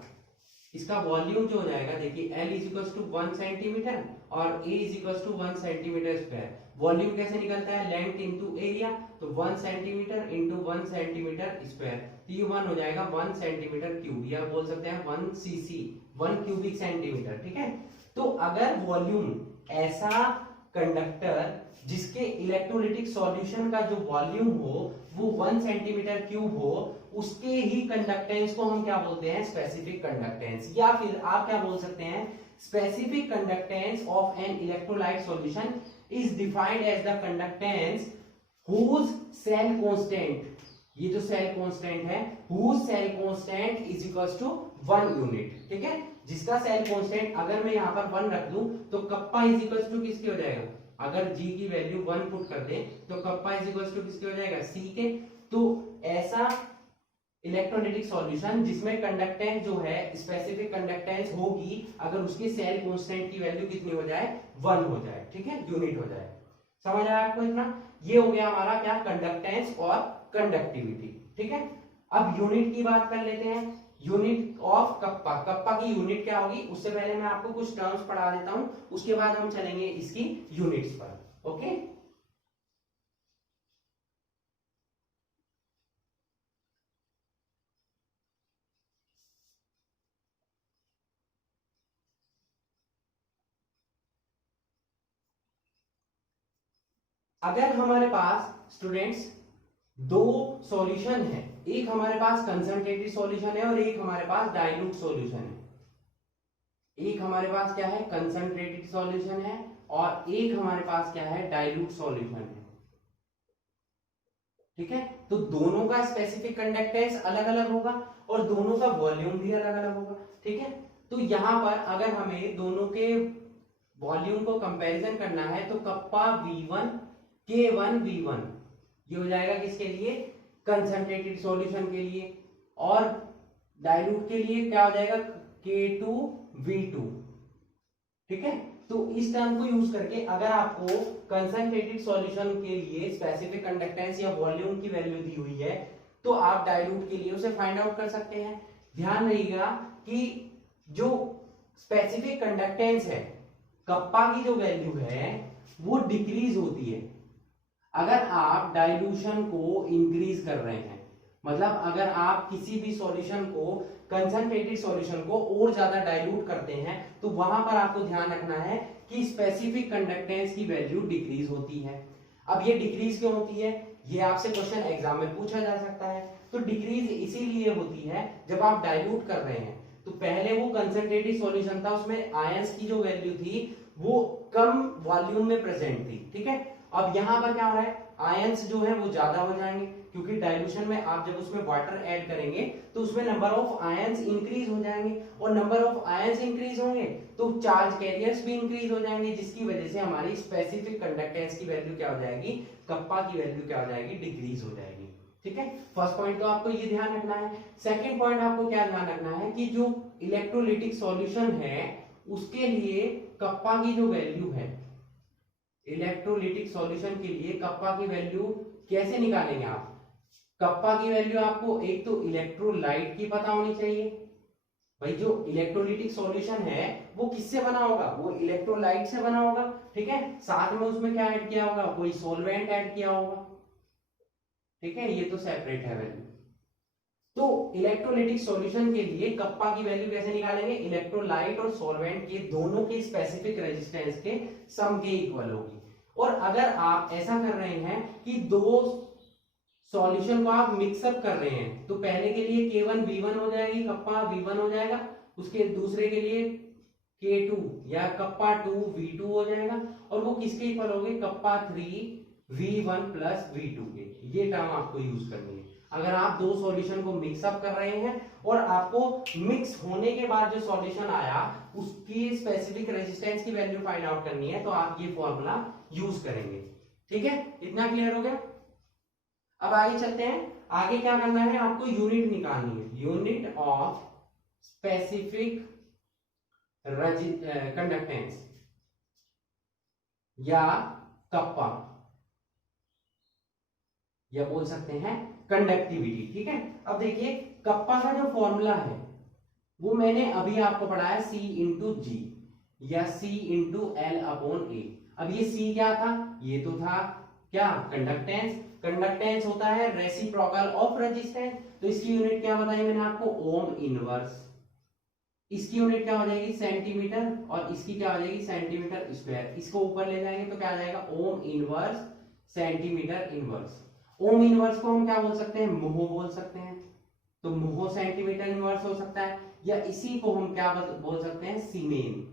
इसका वॉल्यूम जो हो जाएगा, देखिए L is equal to 1 centimetre और A is equal to 1 centimetre square. Volume कैसे निकलता है, लेंथ इंटू एरिया, तो 1 सेंटीमीटर इंटू 1 सेंटीमीटर स्क्वायर, तो ये 1 हो जाएगा 1 सेंटीमीटर क्यूब, या बोल सकते हैं 1 सीसी, 1 क्यूबिक सेंटीमीटर, ठीक है। तो अगर वॉल्यूम ऐसा कंडक्टर जिसके इलेक्ट्रोलिटिक सॉल्यूशन का जो वॉल्यूम हो वो 1 सेंटीमीटर क्यूब हो, उसके ही कंडक्टेंस को हम क्या बोलते हैं, स्पेसिफिक कंडक्टेंस, या फिर आप क्या बोल सकते हैं, specific conductance of an electrolyte solution is defined as the conductance whose cell constant, ये जो सेल कांस्टेंट है, whose cell constant is equals to 1 unit, ठीक है। जिसका सेल कांस्टेंट अगर मैं यहां पर 1 रख दूं तो कप्पा इज इक्वल्स टू किसके हो जाएगा, अगर G की वैल्यू 1 पुट कर दें तो कप्पा इज इक्वल्स टू किसके हो जाएगा, C के। तो ऐसा इलेक्ट्रोलिटिक सॉल्यूशन जिसमें कंडक्टेंस जो है स्पेसिफिक कंडक्टेंस होगी अगर उसके सेल कांस्टेंट की वैल्यू कितनी हो जाए, 1 हो जाए, ठीक है, यूनिट हो जाए। समझ आया आपको इतना, ये हो गया हमारा क्या, कंडक्टेंस और कंडक्टिविटी, ठीक है। अब यूनिट की बात कर लेते हैं, यूनिट ऑफ कप्पा, कप्पा की यूनिट क्या होगी, उससे पहले मैं आपको कुछ टर्म्स पढ़ा देता हूं, उसके बाद हम चलेंगे इसकी यूनिट्स पर, ओके। अगर हमारे पास स्टूडेंट्स दो सॉल्यूशन है, एक हमारे पास कंसंट्रेटेड सॉल्यूशन है और एक हमारे पास डाइल्यूट सॉल्यूशन है, एक हमारे पास क्या है, कंसंट्रेटेड सॉल्यूशन है और एक हमारे पास क्या है, डाइल्यूट सॉल्यूशन है, ठीक है। तो दोनों का स्पेसिफिक कंडक्टेंस अलग अलग होगा और दोनों का वॉल्यूम भी अलग अलग होगा, ठीक है। तो यहां पर अगर हमें दोनों के वॉल्यूम को कंपैरिजन करना है तो कप्पा V1 K1 V1 ये हो जाएगा किसके लिए, कंसंट्रेटेड सॉल्यूशन के लिए, और डाइल्यूट के लिए क्या हो जाएगा, K2 V2, ठीक है। तो इस टर्म को यूज करके अगर आपको कंसंट्रेटेड सॉल्यूशन के लिए स्पेसिफिक कंडक्टेंस या वॉल्यूम की वैल्यू दी हुई है तो आप डाइल्यूट के लिए उसे फाइंड आउट कर सकते हैं। ध्यान रहिएगा कि जो स्पेसिफिक कंडक्टेंस है, कप्पा की जो वैल्यू है वो डिक्रीज होती है अगर आप डाइल्यूशन को इंक्रीज कर रहे हैं। मतलब अगर आप किसी भी सॉल्यूशन को, कंसंट्रेटेड सॉल्यूशन को और ज्यादा डाइल्यूट करते हैं तो वहां पर आपको ध्यान रखना है कि स्पेसिफिक कंडक्टेंस की वैल्यू डिक्रीज होती है। अब ये डिक्रीज क्यों होती है, ये आपसे क्वेश्चन एग्जाम में पूछा जा सकता है। तो डिक्रीज इसीलिए होती है जब आप डाइल्यूट कर रहे हैं तो पहले वो कंसंट्रेटेड सॉल्यूशन था, उसमें आयंस की जो वैल्यू थी वो कम वॉल्यूम में प्रेजेंट थी, ठीक है। अब यहां पर क्या हो रहा है, आयंस जो है वो ज्यादा हो जाएंगे क्योंकि डाइल्यूशन में आप जब उसमें वाटर ऐड करेंगे तो उसमें नंबर ऑफ आयंस इंक्रीज हो जाएंगे और नंबर ऑफ आयंस इंक्रीज होंगे तो चार्ज कैरियर्स भी इंक्रीज हो जाएंगे, जिसकी वजह से हमारी स्पेसिफिक कंडक्टेंस की वैल्यू क्या हो जाएगी, कप्पा की वैल्यू क्या हो जाएगी, डिक्रीज हो जाएगी, ठीक है। फर्स्ट पॉइंट तो आपको ये ध्यान रखना है। सेकेंड पॉइंट आपको क्या ध्यान रखना है कि जो इलेक्ट्रोलिटिक सॉल्यूशन है उसके लिए कप्पा की जो वैल्यू है, इलेक्ट्रोलिटिक सॉल्यूशन के लिए कप्पा की वैल्यू कैसे निकालेंगे आप, कप्पा की वैल्यू आपको एक तो इलेक्ट्रोलाइट की पता होनी चाहिए, भाई जो इलेक्ट्रोलिटिक सॉल्यूशन है वो किससे बना होगा, वो इलेक्ट्रोलाइट से बना होगा, ठीक है। साथ में उसमें क्या ऐड किया होगा, कोई सॉल्वेंट ऐड किया होगा, ठीक है, ये तो सेपरेट है वैल्यू। तो इलेक्ट्रोलिटिक सॉल्यूशन के लिए कप्पा की वैल्यू कैसे निकालेंगे, इलेक्ट्रोलाइट और सॉल्वेंट के दोनों के स्पेसिफिक रेजिस्टेंस के सम के इक्वल होगी। और अगर आप ऐसा कर रहे हैं कि दो सॉल्यूशन को आप मिक्सअप कर रहे हैं तो पहले के लिए K1 V1 हो जाएगी, कप्पा V1 हो जाएगा, उसके दूसरे के लिए K2 या कप्पा 2 V2 हो जाएगा, और वो किसके इक्वल हो गए, कप्पा 3 V1 प्लस V2 के। ये टर्म आपको यूज करनी है अगर आप दो सॉल्यूशन को मिक्सअप कर रहे हैं, और आपको मिक्स होने के बाद जो सॉल्यूशन आया उसकी स्पेसिफिक रेजिस्टेंस की वैल्यू फाइंड आउट करनी है, तो आप ये फॉर्मूला यूज करेंगे। ठीक है, इतना क्लियर हो गया। अब आगे चलते हैं, आगे क्या करना है, आपको यूनिट निकालनी है, यूनिट ऑफ स्पेसिफिक कंडक्टेंस या कप्पा, या बोल सकते हैं कंडक्टिविटी। ठीक है, अब देखिए कप्पा का जो फॉर्मूला है वो मैंने अभी आपको पढ़ाया, C इंटू जी या C इंटू एल अपॉन ए। अब ये C क्या था, ये तो था क्या, कंडक्टेंस। कंडक्टेंस होता है रेसिप्रोकल ऑफ रेजिस्टेंस, तो इसकी यूनिट क्या बताई मैंने आपको, ओम इनवर्स। इसकी यूनिट क्या हो जाएगी, सेंटीमीटर, और इसकी क्या हो जाएगी, सेंटीमीटर स्क्वायर। इसको ऊपर ले जाएंगे तो क्या आ जाएगा, ohm inverse centimetre inverse. Ohm inverse को हम क्या बोल सकते हैं, मोह बोल सकते हैं, तो मोह सेंटीमीटर इनवर्स हो सकता है, या इसी को हम क्या बोल सकते हैं, सीमेन।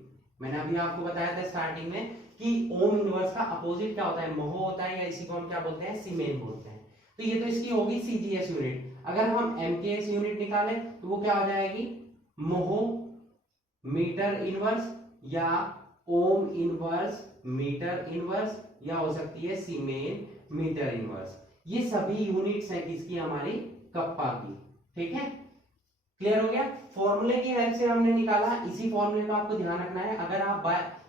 मैंने अभी आपको बताया था स्टार्टिंग में कि ओम इनवर्स का अपोजिट क्या होता है, मोह होता है, या इसी को हम क्या बोलते हैं, सीमेन बोलते हैं। तो ये तो इसकी होगी सीजीएस यूनिट। अगर हम एमकेएस यूनिट निकालें तो वो क्या हो जाएगी, मोह मीटर इनवर्स, या ओम इनवर्स मीटर इनवर्स, या हो सकती है सीमेन मीटर इनवर्स। ये सभी यूनिट्स हैं किसकी, हमारी कप्पा की। ठीक है, क्लियर हो गया। फॉर्मूले की हेल्प से हमने निकाला, इसी फॉर्मूले का आपको ध्यान रखना है। अगर आप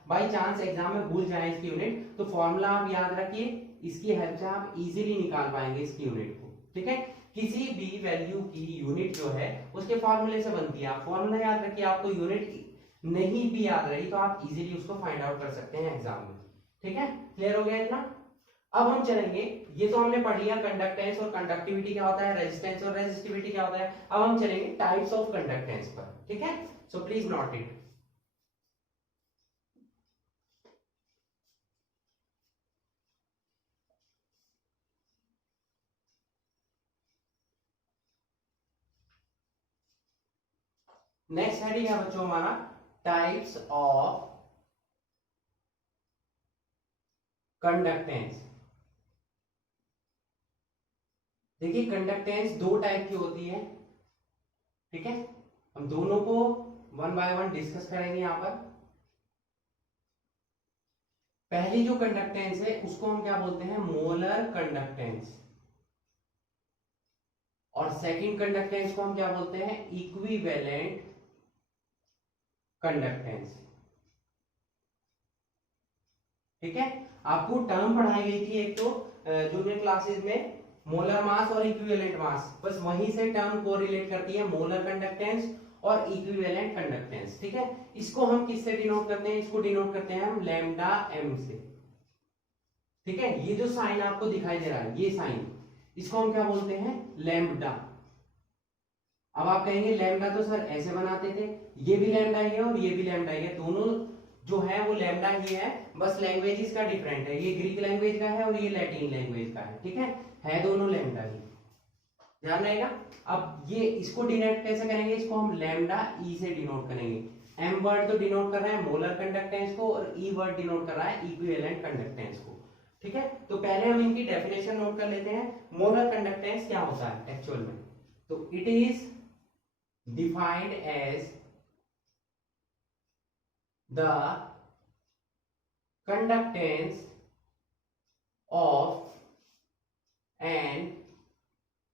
बाय चांस एग्जाम में भूल जाएं इसकी यूनिट, तो फॉर्मूला आप याद रखिए, इसकी हेल्प से आप इजीली निकाल पाएंगे इसकी यूनिट को। ठीक है, किसी भी वैल्यू की यूनिट जो है उसके फॉर्मूले से बनती है। आप फॉर्मूला याद रखिए, आपको यूनिट नहीं भी याद रही तो आप इजीली उसको फाइंड आउट कर सकते हैं एग्जाम में। ठीक है, क्लियर हो गया इतना। अब हम चलेंगे, ये तो हमने पढ़ लिया कंडक्टेंस और कंडक्टिविटी क्या होता है, रेजिस्टेंस और रेजिस्टिविटी क्या होता है। अब हम चलेंगे टाइप्स ऑफ कंडक्टेंस पर। ठीक है, सो please note it. Next heading है बच्चों हमारा टाइप्स ऑफ कंडक्टेंस। देखिए कंडक्टेंस दो टाइप की होती है। ठीक है, हम दोनों को वन बाय वन डिस्कस करेंगे यहां पर। पहली जो कंडक्टेंस है उसको हम क्या बोलते हैं, मोलर कंडक्टेंस, और सेकंड कंडक्टेंस को हम क्या बोलते हैं, इक्विवेलेंट कंडक्टेंस। ठीक है, आपको टर्म पढ़ाई गई थी एक तो जूनियर क्लासेस में, मोलर मास और इक्विवेलेंट मास, बस वहीं से टर्म को रिलेट करती है, मोलर कंडक्टेंस और इक्विवेलेंट कंडक्टेंस। ठीक है, इसको हम किससे डिनोट करते हैं, इसको डिनोट करते हैं हम लैम्डा एम से। ठीक है, ये जो साइन आपको दिखाई दे रहा है, ये साइन, इसको हम क्या बोलते हैं, लैम्डा। अब आप कहेंगे लैम्डा तो सर ऐसे बनाते थे, ये भी लैम्डा ही है और ये भी लैम्डा ही है, दोनों जो है वो लैम्डा ही है, बस लैंग्वेजेस का डिफरेंट है, ये ग्रीक लैंग्वेज का है और ये लैटिन लैंग्वेज का है। ठीक है दोनों लैम्डा ही, ध्यान रहेगा। अब ये इसको डिनोट कैसे करेंगे, इसको हम लैम्डा ई से डिनोट करेंगे। एम वर्ड तो डिनोट कर रहा है मोलर कंडक्टेंस को, और ई वर्ड डिनोट कर रहा है इक्विवेलेंट कंडक्टेंस को। ठीक है, तो पहले हम इनकी डेफिनेशन नोट कर लेते हैं, मोलर कंडक्टेंस क्या होता है एक्चुअल में। तो it is defined as the conductance of an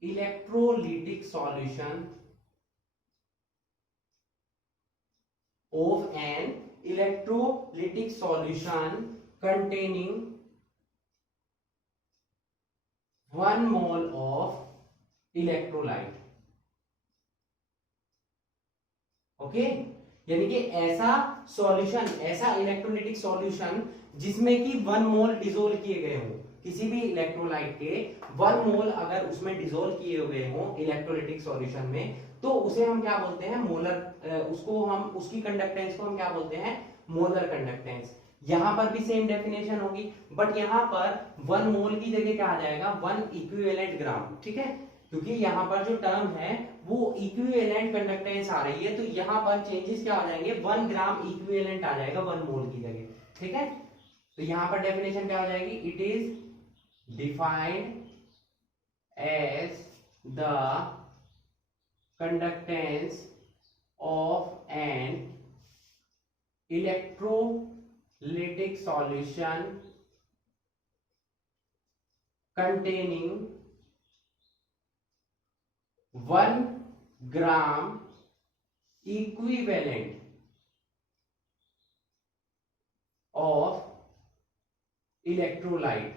electrolytic solution containing 1 mole of electrolyte। Okay, यानी कि ऐसा सॉल्यूशन, ऐसा इलेक्ट्रोलाइटिक सॉल्यूशन जिसमें कि 1 मोल डिसोल्व किए गए हों, किसी भी इलेक्ट्रोलाइट के 1 मोल अगर उसमें डिसोल्व किए गए हों इलेक्ट्रोलाइटिक सॉल्यूशन में, तो उसे हम क्या बोलते हैं, मोलर, उसको हम, उसकी कंडक्टेंस को हम क्या बोलते हैं, मोलर कंडक्टेंस। यहां पर भी सेम डेफिनेशन होगी, बट यहां पर 1 मोल की जगह क्या आ जाएगा, 1 इक्विवेलेंट ग्राम। ठीक है, क्योंकि यहां पर जो टर्म है वो इक्विवेलेंट कंडक्टेंस आ रही है, तो यहाँ पर चेंजेस क्या हो जाएंगे, 1 ग्राम इक्विवेलेंट आ जाएगा 1 मोल की जगह, ठीक है। तो यहाँ पर डेफिनेशन क्या हो जाएगी, it is defined as the conductance of an electrolytic solution containing 1 gram equivalent of electrolyte।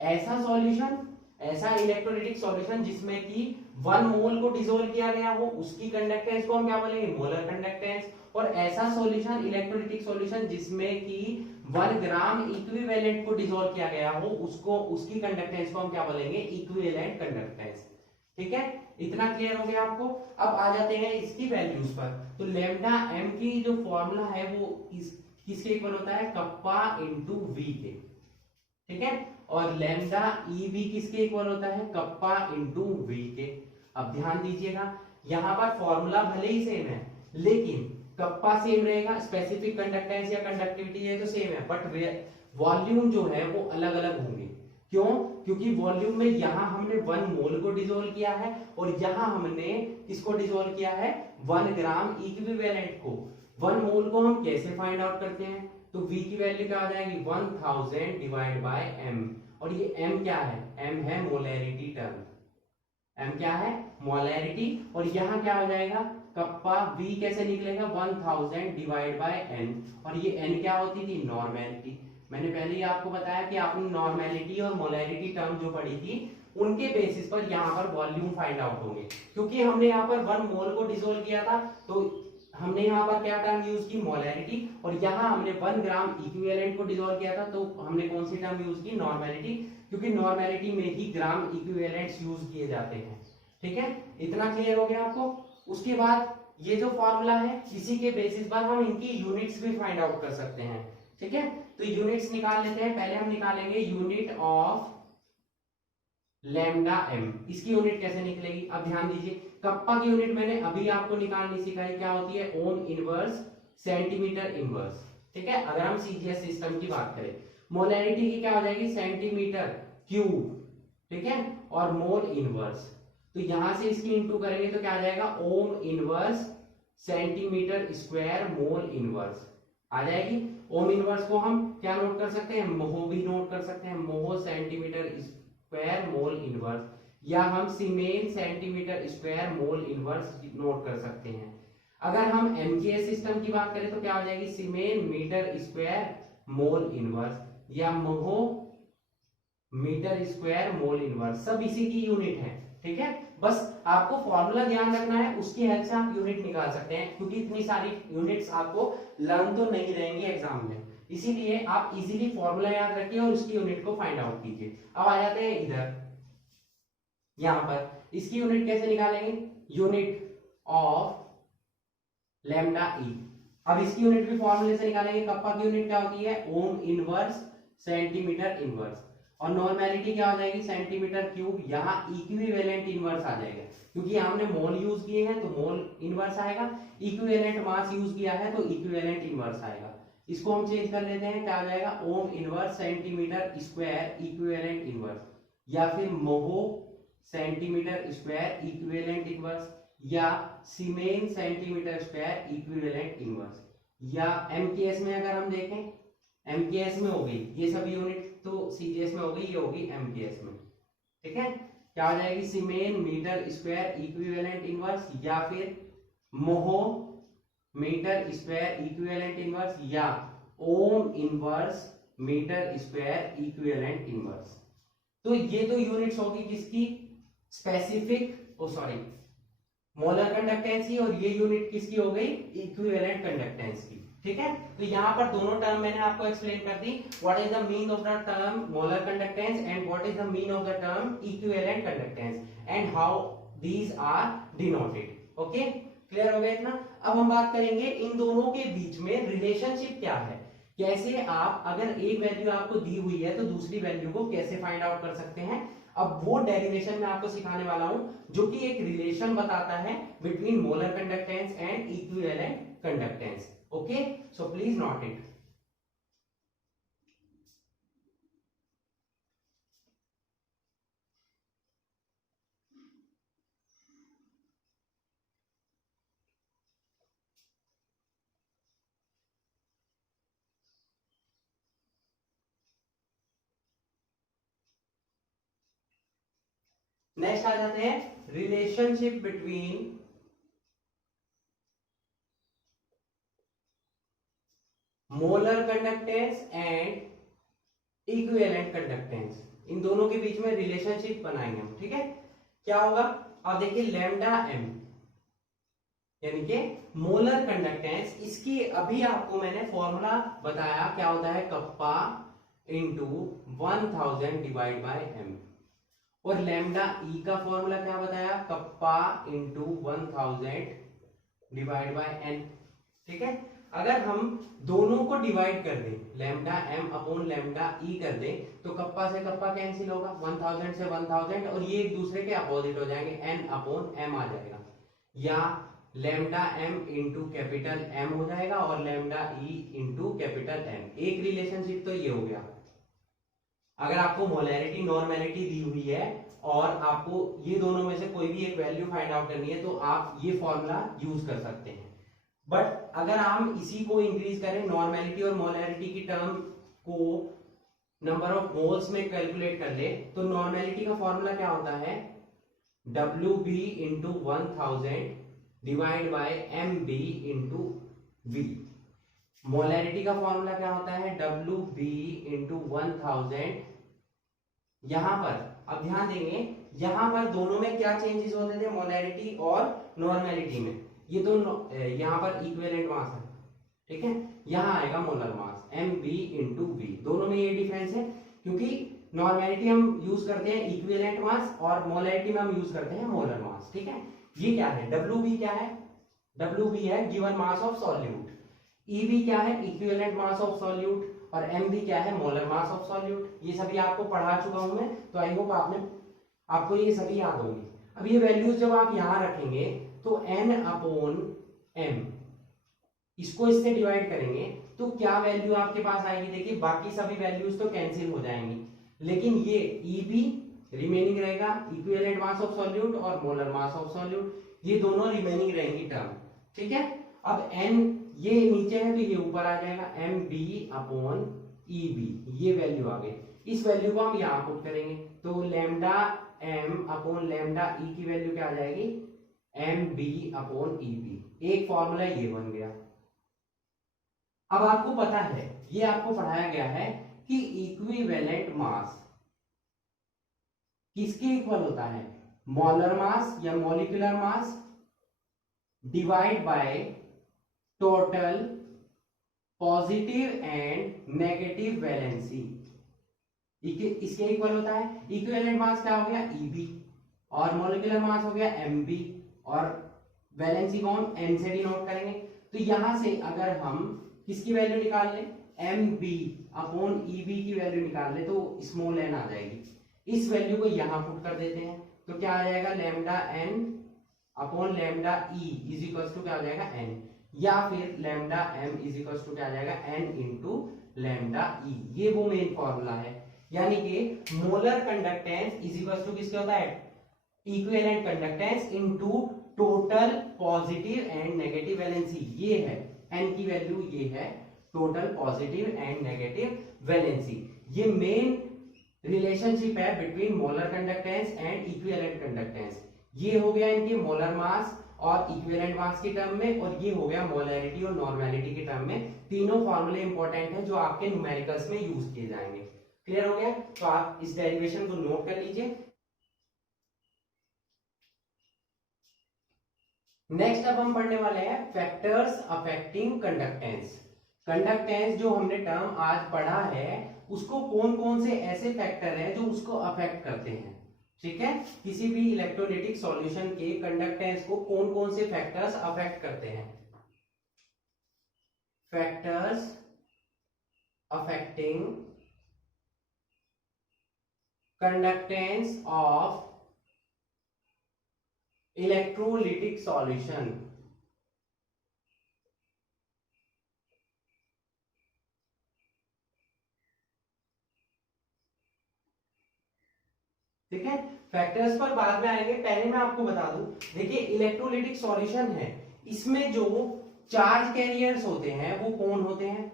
ऐसा सॉल्यूशन, ऐसा इलेक्ट्रोलाइटिक सॉल्यूशन जिसमें कि 1 मोल को डिसोल्व किया गया हो, उसकी कंडक्टेंस को हम क्या बोलेंगे, मोलर कंडक्टेंस। और ऐसा सॉल्यूशन, इलेक्ट्रोलाइटिक सॉल्यूशन जिसमें कि 1 ग्राम इक्विवेलेंट को डिसोल्व किया गया हो, उसको, उसकी कंडक्टेंस को हम क्या बोलेंगे, इक्विवेलेंट कंडक्टेंस। ठीक है, इतना क्लियर हो गया आपको। अब आ जाते हैं इसकी वैल्यूज पर। तो लैम्डा एम की जो फॉर्मूला है वो किसके इक्वल होता है, कप्पा इंटू वी के, ठीक है। और लैम्डा ई भी किसके इक्वल होता है, कप्पा इंटू वी के। अब ध्यान दीजिएगा, यहां पर फॉर्मूला भले ही सेम है, लेकिन कप्पा सेम रहेगा, स्पेसिफिक कंडक्टेंस या कंडक्टिविटी है तो सेम है, बट वॉल्यूम जो है वो अलग अलग होंगे। क्यों? क्योंकि वॉल्यूम में यहां हमने 1 मोल को डिसोल्व किया है और यहां हमने किसको डिसोल्व किया है, 1 ग्राम इक्विवेलेंट को। 1 मोल को हम कैसे फाइंड आउट करते हैं, तो v की वैल्यू क्या आ जाएगी, 1000 डिवाइड बाय m। और ये m क्या है, m है मोलैरिटी टर्म, m क्या है, मोलैरिटी। और यहां क्या हो जाएगा, कप्पा v कैसे निकलेगा, 1000 डिवाइड बाय n। और ये n क्या होती थी, नॉर्मेलिटी। मैंने पहले ही आपको बताया कि आपने नॉर्मेलिटी और मोलैरिटी टर्म जो पढ़ी थी, उनके बेसिस पर यहाँ पर वॉल्यूम फाइंड आउट होंगे। क्योंकि हमने यहाँ पर 1 मोल को डिसोल्व किया था, तो हमने यहाँ पर क्या टर्म यूज की, मोलैरिटी। और यहाँ हमने 1 ग्राम इक्विवेलेंट को डिसोल्व किया था, तो हमने कौन सी टर्म यूज की, नॉर्मेलिटी। क्योंकि नॉर्मेलिटी में ही ग्राम इक्विवेलेंट्स यूज किए जाते हैं। ठीक है, इतना क्लियर हो गया आपको। उसके बाद ये जो फॉर्मूला है, इसी के बेसिस पर हम इनकी यूनिट्स भी फाइंड आउट कर सकते हैं। ठीक है, तो यूनिट्स निकाल लेते हैं। पहले हम निकालेंगे यूनिट ऑफ लैम्डा एम। इसकी यूनिट कैसे निकलेगी, अब ध्यान दीजिए। कप्पा की यूनिट मैंने अभी आपको निकालनी सिखाई, क्या होती है, ओम इनवर्स सेंटीमीटर इनवर्स। ठीक है, अगर हम सीजीएस सिस्टम की बात करें, मोलैरिटी की क्या हो जाएगी, सेंटीमीटर क्यूब। ठीक है, और मोल इनवर्स, तो यहां से इसकी इंटू करेंगे तो क्या आ जाएगा, ohm inverse centimetre square mole inverse आ जाएगी। ओम इनवर्स को हम क्या नोट कर सकते हैं, मोह भी नोट कर सकते हैं, मोह सेंटीमीटर स्क्वायर मोल इनवर्स, या हम siemens centimetre square mole inverse note कर सकते हैं। अगर हम एमजीएस सिस्टम की बात करें तो क्या हो जाएगी, siemens metre square mole inverse, या मोह मीटर स्क्वायर मोल इनवर्स, सब इसी की यूनिट है। ठीक है, बस आपको फॉर्मूला ध्यान रखना है, उसकी हेल्प से आप यूनिट निकाल सकते हैं। क्योंकि इतनी सारी यूनिट्स आपको लर्न तो नहीं रहेंगे एग्जाम में, इसीलिए आप इजीली फॉर्मूला याद रखिए और उसकी यूनिट को फाइंड आउट कीजिए। अब आ जाते हैं इधर, यहां पर इसकी यूनिट कैसे निकालेंगे, यूनिट ऑफ लैम्डा ई। अब इसकी यूनिट भी फॉर्मूले से निकालेंगे। कप्पा की यूनिट क्या होती है, ओम इनवर्स सेंटीमीटर इनवर्स, और नॉर्मेलिटी क्या हो जाएगी, सेंटीमीटर क्यूब। यहाँ इक्विवेलेंट इनवर्स आ जाएगा, क्योंकि हमने मोल यूज किए हैं तो मोल इनवर्स आएगा, इक्विवेलेंट मास यूज किया है तो इक्विवेलेंट इनवर्स आएगा। इसको हम चेंज कर लेते हैं, क्या आ जाएगा, ohm inverse centimetre square equivalent inverse, या फिर मोहो सेंटीमीटर स्क्वायर इक्विवेलेंट इनवर्स, या सीमेन सेंटीमीटर स्क्वायर इक्विवेलेंट इनवर्स। या एमकेएस में अगर हम देखें, एमकेएस में हो गई ये सभी यूनिट, तो सीजीएस में हो गई, ये होगी एमकेएस में। ठीक है, क्या हो जाएगी, siemens metre square equivalent inverse, या फिर mho metre square equivalent inverse, या ohm inverse metre square equivalent inverse. तो ये तो यूनिट्स होगी किसकी, स्पेसिफिक मोलर कंडक्टेंस की, और ये यूनिट किसकी हो गई, इक्विवेलेंट कंडक्टेंस की। ठीक है, तो यहाँ पर दोनों टर्म मैंने आपको एक्सप्लेन कर दी, what is the mean of the term molar conductance and what is the mean of the term equivalent conductance and how these are denoted. Okay, clear हो गया इतना। अब हम बात करेंगे इन दोनों के बीच में रिलेशनशिप क्या है, कैसे आप, अगर एक वैल्यू आपको दी हुई है तो दूसरी वैल्यू को कैसे फाइंड आउट कर सकते हैं। अब वो डेरिवेशन मैं आपको सिखाने वाला हूं जो कि एक रिलेशन बताता है between molar conductance and equivalent conductance. Okay, so please note it. Next आ जाते हैं relationship between molar conductance and equivalent conductance. इन दोनों के बीच में रिलेशनशिप बनाएंगे हम, ठीक है। क्या होगा, अब देखिए लैम्डा एम यानी कि मोलर कंडक्टेंस, इसकी अभी आपको मैंने फॉर्मूला बताया क्या होता है, kappa into 1000 divide by M. और लैम्डा ई का फॉर्मूला क्या बताया, kappa into 1000 divide by N. ठीक है, अगर हम दोनों को डिवाइड कर दें, lambda M upon lambda E कर दें, तो कप्पा से कप्पा कैंसिल होगा, 1000 से 1000, और ये एक दूसरे के अपोजिट हो जाएंगे, एन अपॉन एम आ जाएगा, या lambda M into capital M हो जाएगा और lambda E into capital M. एक रिलेशनशिप तो ये हो गया। अगर आपको मोलैरिटी नॉर्मेलिटी दी हुई है और आपको ये दोनों में से कोई भी एक वैल्यू फाइंड आउट करनी है, तो आप ये फॉर्मूला यूज कर सकते हैं। बट अगर हम इसी को इंक्रीज करें, नॉर्मेलिटी और मोलैरिटी की टर्म को नंबर ऑफ मोल्स में कैलकुलेट कर ले, तो नॉर्मेलिटी का फॉर्मूला क्या होता है, WB into 1000 divide bye MB into V। Molarity का फॉर्मूला क्या होता है, WB इंटू 1000। यहां पर अब ध्यान देंगे, यहां पर दोनों में क्या चेंजेस होते थे, मोलैरिटी और नॉर्मेलिटी में। ये तो यहां पर इक्विवेलेंट मास है, ठीक है, यहां आएगा molar mass MB into V। दोनों में ये डिफरेंस है, क्योंकि नॉर्मेलिटी हम यूज करते हैं इक्विवेलेंट मास और मोलैरिटी में हम यूज करते हैं मोलर मास। ठीक है, ये क्या है, WB क्या है, WB है given mass of solute, EB क्या है, इक्विवेलेंट मास ऑफ सॉल्यूट, और MB क्या है, मोलर मास ऑफ सॉल्यूट। ये सभी आपको पढ़ा चुका हूं मैं, तो आई होप आपको ये सभी याद होंगे। अब ये वैल्यूज जब आप यहां रखेंगे तो N अपॉन M, इसको इससे डिवाइड करेंगे तो क्या वैल्यू आपके पास आएगी, देखिए बाकी सभी वैल्यूज तो कैंसिल हो जाएंगी, लेकिन ये EB रिमेनिंग रहेगा, इक्विवेलेंट मास ऑफ सॉल्यूट और मोलर मास ऑफ सॉल्यूट, ये दोनों रिमेनिंग रहेंगी टर्म। ठीक है, अब N ये नीचे है तो ये ऊपर आ जाएगा, MB अपॉन EB, ये वैल्यू आ गई। इस वैल्यू को हम यहां पुट करेंगे तो lambda M upon lambda E की वैल्यू क्या आ जाएगी, MB अपॉन EB। एक फॉर्मूला ये बन गया। अब आपको पता है, ये आपको पढ़ाया गया है कि इक्विवेलेंट मास किसके इक्वल होता है, मोलर मास या molecular mass divide by total positive and negative valency. इसके इक्वल होता है। इक्विवेलेंट मास क्या हो गया, EB, और मॉलिक्यूलर मास हो गया MB, और वैलेंसी कौन, N से डिनोट करेंगे। तो यहां से अगर हम किसकी वैल्यू निकाल लें, MB अपॉन EB की वैल्यू निकाल ले तो स्मॉल n आ जाएगी। इस वैल्यू को यहां पुट कर देते हैं तो क्या आ जाएगा, lambda n upon lambda E is equal to क्या आ जाएगा, n, या फिर lambda m is equal to क्या आ जाएगा, n इंटू लैम्डा E। ये वो मेन फॉर्मूला है, यानी कि molar conductance is equal to किसके होता है, equivalent conductance into total positive and negative valency. ये है n की वैल्यू, ये है total positive and negative valency. ये मेन रिलेशनशिप है between molar conductance and equivalent conductance. ये हो गया इनके मोलर मास और इक्विवेलेंट मास के टर्म में, और ये हो गया मोलैरिटी और नॉर्मेलिटी के टर्म में। तीनों फॉर्मूले इंपॉर्टेंट है जो आपके न्यूमेरिकल्स में यूज किए जाएंगे। क्लियर हो गया, तो आप इस डेरिवेशन को नोट कर लीजिए। नेक्स्ट अब हम पढ़ने वाले हैं फैक्टर्स अफेक्टिंग कंडक्टेंस। कंडक्टेंस जो हमने टर्म आज पढ़ा है, उसको कौन कौन से ऐसे फैक्टर हैं जो उसको अफेक्ट करते हैं। ठीक है, किसी भी इलेक्ट्रोलाइटिक सॉल्यूशन के कंडक्टेंस को कौन कौन से फैक्टर्स अफेक्ट करते हैं। Factors affecting conductance of electrolytic solution. ठीक है, फैक्टर्स पर बाद में आएंगे, पहले मैं आपको बता दूं, देखिए इलेक्ट्रोलिटिक सॉल्यूशन है, इसमें जो चार्ज कैरियर्स होते हैं वो कौन होते हैं,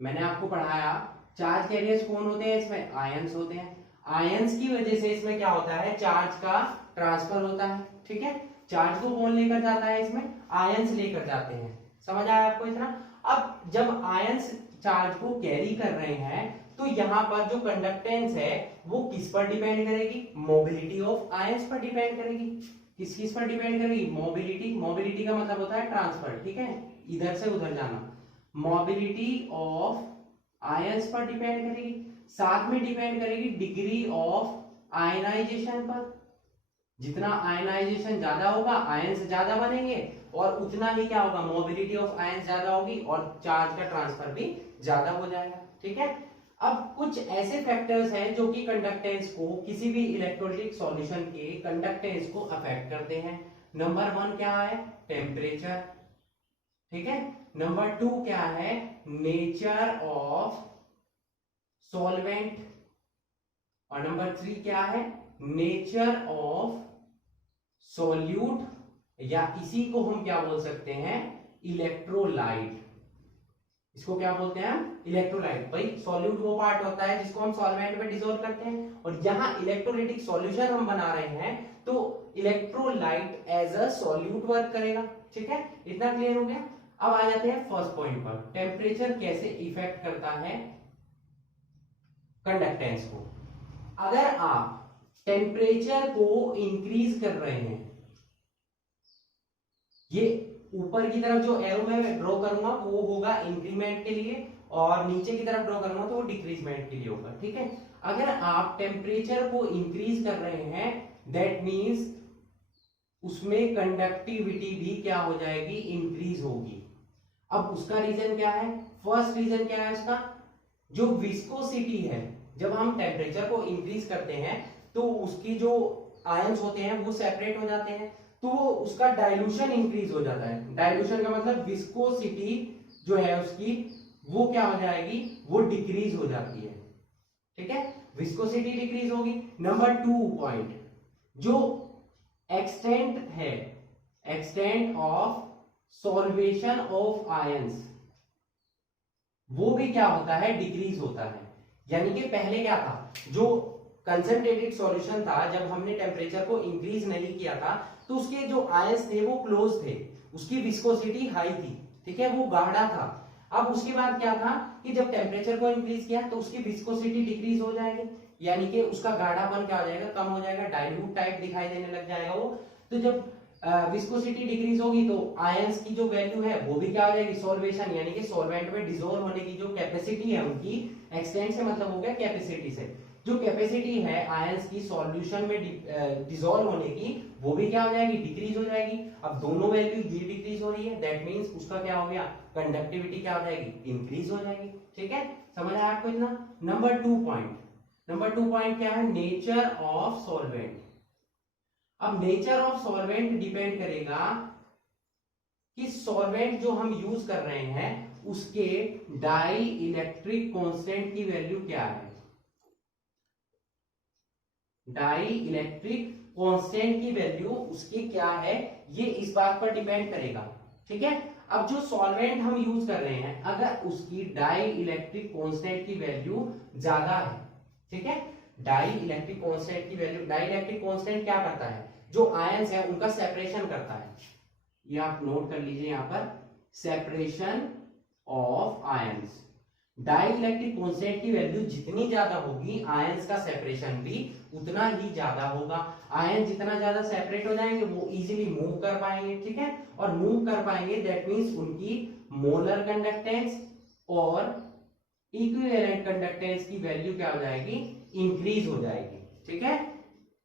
मैंने आपको पढ़ाया चार्ज कैरियर्स कौन होते हैं, इसमें आयंस होते हैं। आयंस की वजह से इसमें क्या होता है, चार्ज का ट्रांसफर होता है। ठीक है, चार्ज को कौन लेकर जाता है, इसमें आयंस लेकर जाते हैं। समझ आया आपको इतना। अब जब आयंस चार्ज को कैरी कर रहे हैं तो यहाँ पर जो कंडक्टेंस है वो किस पर डिपेंड करेगी, मोबिलिटी ऑफ आयंस पर डिपेंड करेगी। किस किस पर डिपेंड करेगी, मोबिलिटी। मोबिलिटी का मतलब होता है ट्रांसफर, ठीक है, इधर से उधर जाना। मोबिलिटी ऑफ आयंस पर डिपेंड करेगी, साथ में डिपेंड करेगी डिग्री ऑफ आयनाइजेशन पर। जितना आयनाइजेशन ज्यादा होगा आयंस ज्यादा बनेंगे और उतना ही क्या होगा, मोबिलिटी ऑफ आयंस ज्यादा होगी और चार्ज का ट्रांसफर भी ज्यादा हो जाएगा। ठीक है, अब कुछ ऐसे फैक्टर्स हैं जो कि कंडक्टेंस को, किसी भी इलेक्ट्रोलिटिक सॉल्यूशन के कंडक्टेंस को अफेक्ट करते हैं। नंबर 1 क्या है, टेम्परेचर। ठीक है, नंबर 2 क्या है, नेचर ऑफ सॉल्वेंट, और नंबर 3 क्या है, नेचर ऑफ सॉल्यूट, या इसी को हम क्या बोल सकते हैं, इलेक्ट्रोलाइट। इसको क्या बोलते हैं हम, इलेक्ट्रोलाइट। भाई सॉल्यूट वो पार्ट होता है जिसको हम सॉल्वेंट में डिसॉल्व करते हैं, और यहाँ इलेक्ट्रोलिटिक सॉल्यूशन हम बना रहे हैं तो electrolyte as a solute work करेगा। ठीक है, इतना क्लियर हो गया। अब आ जाते हैं फर्स्ट पॉइंट पर, टेम्परेचर कैसे इफेक्ट करता है कंडक्टेंस को। अगर आप टेम्परेचर को इंक्रीज कर रहे हैं, ये ऊपर की तरफ जो एरो मैं ड्रॉ करूंगा वो होगा इंक्रीमेंट के लिए, और नीचे की तरफ ड्रॉ करूंगा तो वो डिक्रीजमेंट के लिए होगा। ठीक है, अगर आप टेम्परेचर को इंक्रीज कर रहे हैं दैट मींस उसमें कंडक्टिविटी भी क्या हो जाएगी, इंक्रीज होगी। अब उसका रीजन क्या है, फर्स्ट रीजन क्या है उसका, जो विस्कोसिटी है। जब हम टेम्परेचर को इंक्रीज करते हैं तो उसकी जो आयंस होते हैं वो सेपरेट हो जाते हैं, तो उसका डाइल्यूशन इंक्रीज हो जाता है। डाइल्यूशन का मतलब विस्कोसिटी जो है उसकी वो क्या हो जाएगी, वो डिक्रीज हो जाती है। ठीक है, विस्कोसिटी डिक्रीज होगी। नंबर 2 पॉइंट, जो एक्सटेंट है, extent of solvation of ions, वो भी क्या होता है, डिक्रीज होता है। यानी कि पहले क्या था, जो कंसंट्रेटेड सॉल्यूशन था, जब हमने टेम्परेचर को इंक्रीज नहीं किया था तो उसके जो आयंस थे वो क्लोज थे, उसकी विस्कोसिटी हाई थी। ठीक है, वो गाढ़ा था। अब उसके बाद क्या था कि जब टेम्परेचर को इंक्रीज किया तो उसकी विस्कोसिटी डिक्रीज हो जाएगी, यानी कि उसका गाढ़ापन क्या हो जाएगा, कम हो जाएगा, डाइल्यूट टाइप दिखाई देने लग जाएगा वो। तो जब विस्कोसिटी डिक्रीज होगी तो आयंस की जो वैल्यू है वो भी क्या हो जाएगी, सॉल्वेशन, यानी कि सॉल्वेंट में डिसॉल्व होने की जो कैपेसिटी है उनकी, एक्सटेंट से मतलब हो गया कैपेसिटी से, जो कैपेसिटी है आयंस की सॉल्यूशन में डिसॉल्व होने की वो भी क्या हो जाएगी, डिक्रीज हो जाएगी। अब दोनों वैल्यू ये डिक्रीज हो रही है, दैट मींस उसका क्या हो गया, कंडक्टिविटी क्या हो जाएगी, इंक्रीज हो जाएगी। ठीक है, समझ आया आपको इतना। नंबर 2 पॉइंट, नंबर 2 पॉइंट क्या है, नेचर ऑफ सॉल्वेंट। अब नेचर ऑफ सॉल्वेंट डिपेंड करेगा कि सॉल्वेंट जो हम यूज कर रहे हैं उसके डाई इलेक्ट्रिक कांस्टेंट की वैल्यू क्या है। डाई इलेक्ट्रिक कांस्टेंट की वैल्यू उसकी क्या है, ये इस बात पर डिपेंड करेगा। ठीक है, अब जो सॉल्वेंट हम यूज कर रहे हैं अगर उसकी डाई इलेक्ट्रिक कांस्टेंट की वैल्यू ज्यादा है, ठीक है, डाई इलेक्ट्रिक कांस्टेंट की वैल्यू, डाई इलेक्ट्रिक कांस्टेंट क्या करता है, जो आयंस है उनका सेपरेशन करता है। ये आप नोट कर लीजिए यहां पर, separation of ions. Dielectric constant की वैल्यू जितनी ज्यादा होगी आयंस का सेपरेशन भी उतना ही ज्यादा होगा। आयन जितना ज्यादा सेपरेट हो जाएंगे वो इजीली मूव कर पाएंगे। ठीक है, और मूव कर पाएंगे दैट मींस उनकी मोलर कंडक्टेंस और इक्विवेलेंट कंडक्टेंस की वैल्यू क्या हो जाएगी, इंक्रीज हो जाएगी। ठीक है,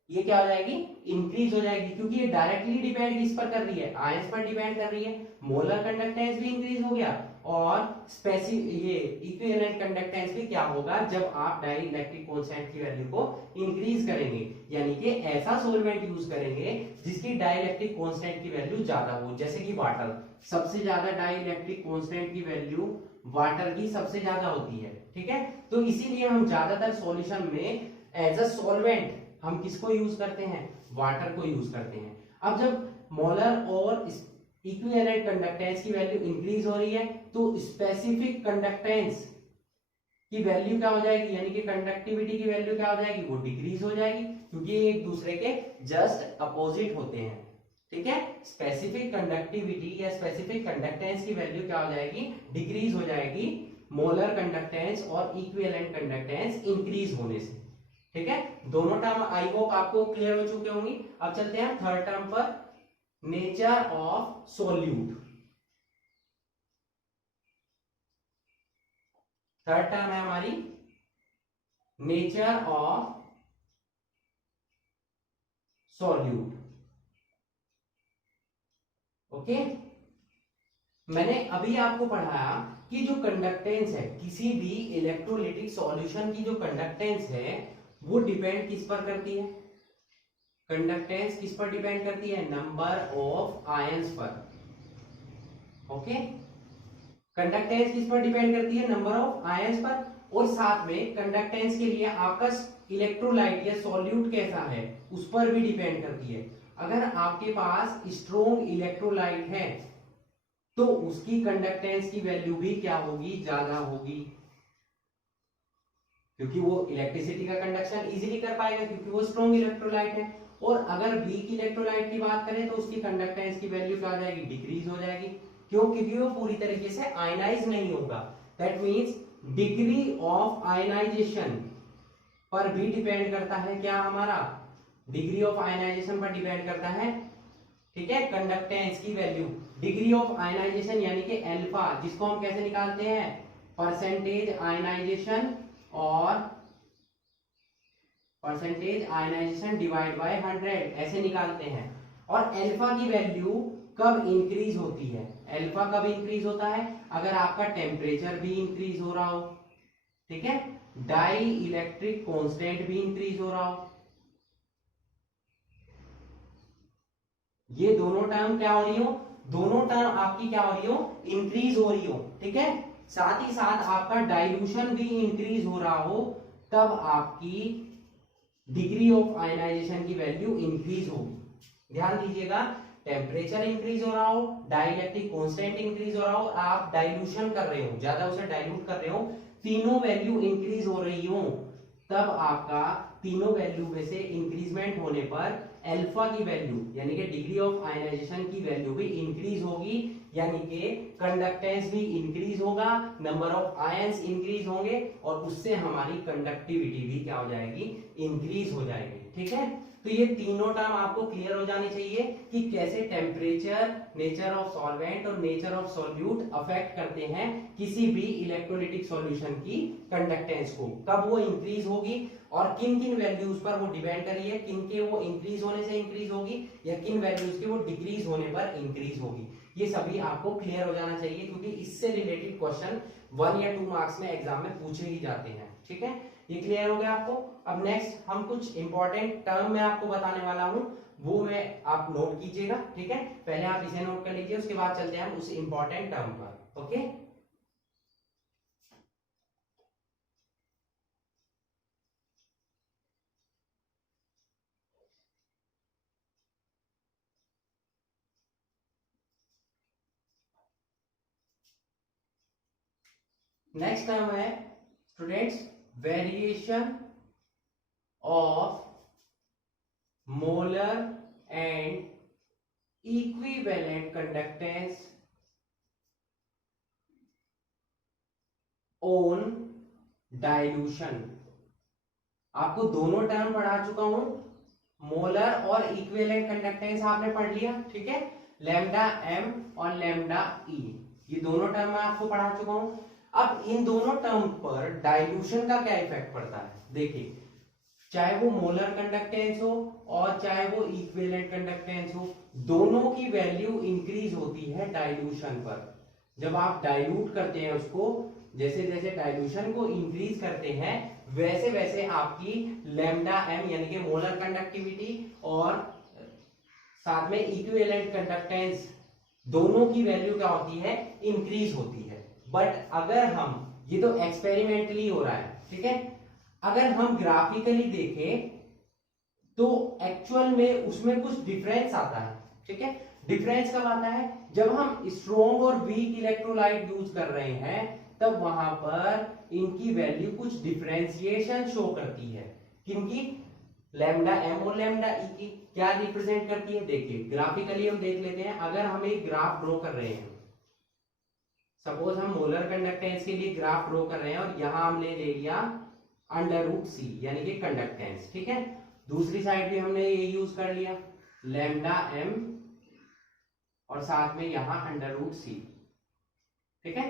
ये क्या हो जाएगी, इंक्रीज हो जाएगी, क्योंकि ये डायरेक्टली डिपेंड किस पर कर रही है, आयंस पर डिपेंड कर रही है। मोलर कंडक्टेंस भी इंक्रीज हो गया और ये इक्विवेलेंट कंडक्टेंस भी क्या होगा जब आप डाइलेक्ट्रिक कांस्टेंट की वैल्यू को इंक्रीज करेंगे, यानी कि ऐसा सोलवेंट यूज करेंगे जिसकी डाइलेक्ट्रिक कांस्टेंट की वैल्यू ज्यादा हो, जैसे कि वाटर। सबसे ज्यादा डाइलेक्ट्रिक कांस्टेंट की वैल्यू वाटर की सबसे ज्यादा होती है, ठीक है। तो इसीलिए हम ज्यादातर सॉल्यूशन में एज अ सॉल्वेंट हम किसको यूज करते हैं, वाटर को यूज करते हैं। अब जब मोलर और इक्विवेलेंट कंडक्टेंस की वैल्यू इंक्रीज हो रही है तो स्पेसिफिक कंडक्टेंस की वैल्यू क्या हो जाएगी, यानी कि कंडक्टिविटी की वैल्यू क्या हो जाएगी, वो डिक्रीज हो जाएगी, क्योंकि ये एक दूसरे के जस्ट अपोजिट होते हैं, ठीक है। स्पेसिफिक कंडक्टिविटी या स्पेसिफिक कंडक्टेंस की वैल्यू क्या हो जाएगी, डिक्रीज हो जाएगी मोलर कंडक्टेंस और इक्विवेलेंट कंडक्टेंस इंक्रीज होने से, ठीक है। दोनों टर्म आई होप आपको क्लियर हो चुके होंगी। अब चलते हैं थर्ड टर्म पर, nature of solute. Third term है हमारी नेचर ऑफ सॉल्यूट। ओके, मैंने अभी आपको पढ़ाया कि जो कंडक्टेंस है किसी भी इलेक्ट्रोलिटिक सॉल्यूशन की, जो कंडक्टेंस है वो डिपेंड किस पर करती है, कंडक्टेंस किस पर डिपेंड करती है, नंबर ऑफ आयंस पर। ओके, कंडक्टेंस किस पर डिपेंड करती है, नंबर ऑफ आयंस पर। और साथ में कंडक्टेंस के लिए आपका इलेक्ट्रोलाइट या सॉल्यूट कैसा है उस पर भी डिपेंड करती है। अगर आपके पास स्ट्रॉन्ग इलेक्ट्रोलाइट है तो उसकी कंडक्टेंस की वैल्यू भी क्या होगी, ज्यादा होगी, क्योंकि वो इलेक्ट्रिसिटी का कंडक्शन इजीली कर पाएगा क्योंकि वो स्ट्रॉन्ग इलेक्ट्रोलाइट है। और अगर वीक इलेक्ट्रोलाइट की बात करें तो उसकी कंडक्टेंस की वैल्यू क्या हो जाएगी, डिक्रीज हो जाएगी। क्यों, क्योंकि वो पूरी तरीके से आयनाइज नहीं होगा। That means degree of ionization पर भी डिपेंड करता है, क्या हमारा डिग्री ऑफ आयनाइजेशन पर डिपेंड करता है, ठीक है, कंडक्टेंस की वैल्यू। डिग्री ऑफ आयनाइजेशन यानी कि अल्फा, जिसको हम कैसे निकालते हैं, परसेंटेज आयनाइजेशन और परसेंटेज आयनाइजेशन डिवाइड बाय 100 ऐसे निकालते हैं। और अल्फा की वैल्यू कब इंक्रीज होती है, अल्फा कब इंक्रीज होता है, अगर आपका टेम्परेचर भी इंक्रीज हो रहा हो, ठीक है, डाई इलेक्ट्रिक कांस्टेंट भी इंक्रीज हो रहा हो। ये दोनों टर्म क्या हो रही हो, दोनों टर्म आपकी क्या हो रही हो, इंक्रीज हो रही हो, ठीक है। साथ ही साथ आपका डाइल्यूशन भी इंक्रीज हो रहा हो, तब आपकी डिग्री ऑफ आयनाइजेशन की वैल्यू इंक्रीज होगी। ध्यान दीजिएगा, टेम्परेचर इंक्रीज हो रहा हो, डाइलेक्ट्रिक कांस्टेंट इंक्रीज हो रहा हो, आप डाइल्यूशन कर रहे हो, ज्यादा उसे डाइल्यूट कर रहे हो, तीनों वैल्यू इंक्रीज हो रही हो, तब आपका तीनों वैल्यू में से इंक्रीजमेंट होने पर अल्फा की वैल्यू यानी कि डिग्री ऑफ आयनाइजेशन की वैल्यू भी इंक्रीज होगी, यानी कि कंडक्टेंस भी इंक्रीज होगा, नंबर ऑफ आयंस इंक्रीज होंगे और उससे हमारी कंडक्टिविटी भी क्या हो जाएगी, इंक्रीज हो जाएगी, ठीक है। तो ये तीनों टर्म आपको क्लियर हो जानी चाहिए कि कैसे टेम्परेचर, नेचर ऑफ सॉल्वेंट और नेचर ऑफ सॉल्यूट अफेक्ट करते हैं किसी भी इलेक्ट्रोलिटिक सॉल्यूशन की कंडक्टेंस को, कब वो इंक्रीज होगी और किन किन वैल्यूज पर वो डिपेंड करी है, किन के वो इंक्रीज होने से इंक्रीज होगी या किन वैल्यूज के वो डिक्रीज होने पर इंक्रीज होगी। ये सभी आपको क्लियर हो जाना चाहिए क्योंकि इससे रिलेटेड क्वेश्चन 1 या 2 मार्क्स में एग्जाम में पूछे ही जाते हैं, ठीक है। ये क्लियर हो गया आपको। अब नेक्स्ट हम कुछ इंपॉर्टेंट टर्म में आपको बताने वाला हूं, वो मैं आप नोट कीजिएगा, ठीक है। पहले आप इसे नोट कर लीजिए, उसके बाद चलते हैं हम उस इंपॉर्टेंट टर्म पर। ओके, नेक्स्ट टर्म है students variation of molar and equivalent conductance on dilution. आपको दोनों टर्म पढ़ा चुका हूं, मोलर और इक्विवेलेंट कंडक्टेंस आपने पढ़ लिया, ठीक है, लैम्डा एम और लैम्डा ई, ये दोनों टर्म मैं आपको पढ़ा चुका हूं। अब इन दोनों टर्म पर डाइल्यूशन का क्या इफेक्ट पड़ता है, देखिए चाहे वो मोलर कंडक्टेंस हो और चाहे वो इक्विवेलेंट कंडक्टेंस हो, दोनों की वैल्यू इंक्रीज होती है डाइल्यूशन पर। जब आप डाइल्यूट करते हैं उसको, जैसे जैसे डाइल्यूशन को इंक्रीज करते हैं वैसे वैसे आपकी लैम्डा एम यानी कि मोलर कंडक्टिविटी और साथ में इक्विवेलेंट कंडक्टेंस दोनों की वैल्यू क्या होती है, इंक्रीज होती है। बट अगर हम, ये तो एक्सपेरिमेंटली हो रहा है, ठीक है, अगर हम ग्राफिकली देखें तो एक्चुअल में उसमें कुछ डिफरेंस आता है, ठीक है। डिफरेंस कब आता है, जब हम स्ट्रॉन्ग और वीक इलेक्ट्रोलाइट यूज कर रहे हैं तब वहां पर इनकी वैल्यू कुछ डिफरेंशिएशन शो करती है। किनकी, लैम्डा एम और लैम्डा ई की। क्या रिप्रेजेंट करती है, देखिए ग्राफिकली हम देख लेते हैं। अगर हम एक ग्राफ ड्रॉ कर रहे हैं, सपोज हम मोलर कंडक्टेंस के लिए ग्राफ ड्रॉ कर रहे हैं और यहां हमने ले लिया अंडर रूट सी यानी कि कंडक्टेंस, ठीक है। दूसरी साइड भी हमने ये यूज कर लिया लैम्डा एम और साथ में यहां अंडर रूट सी, ठीक है।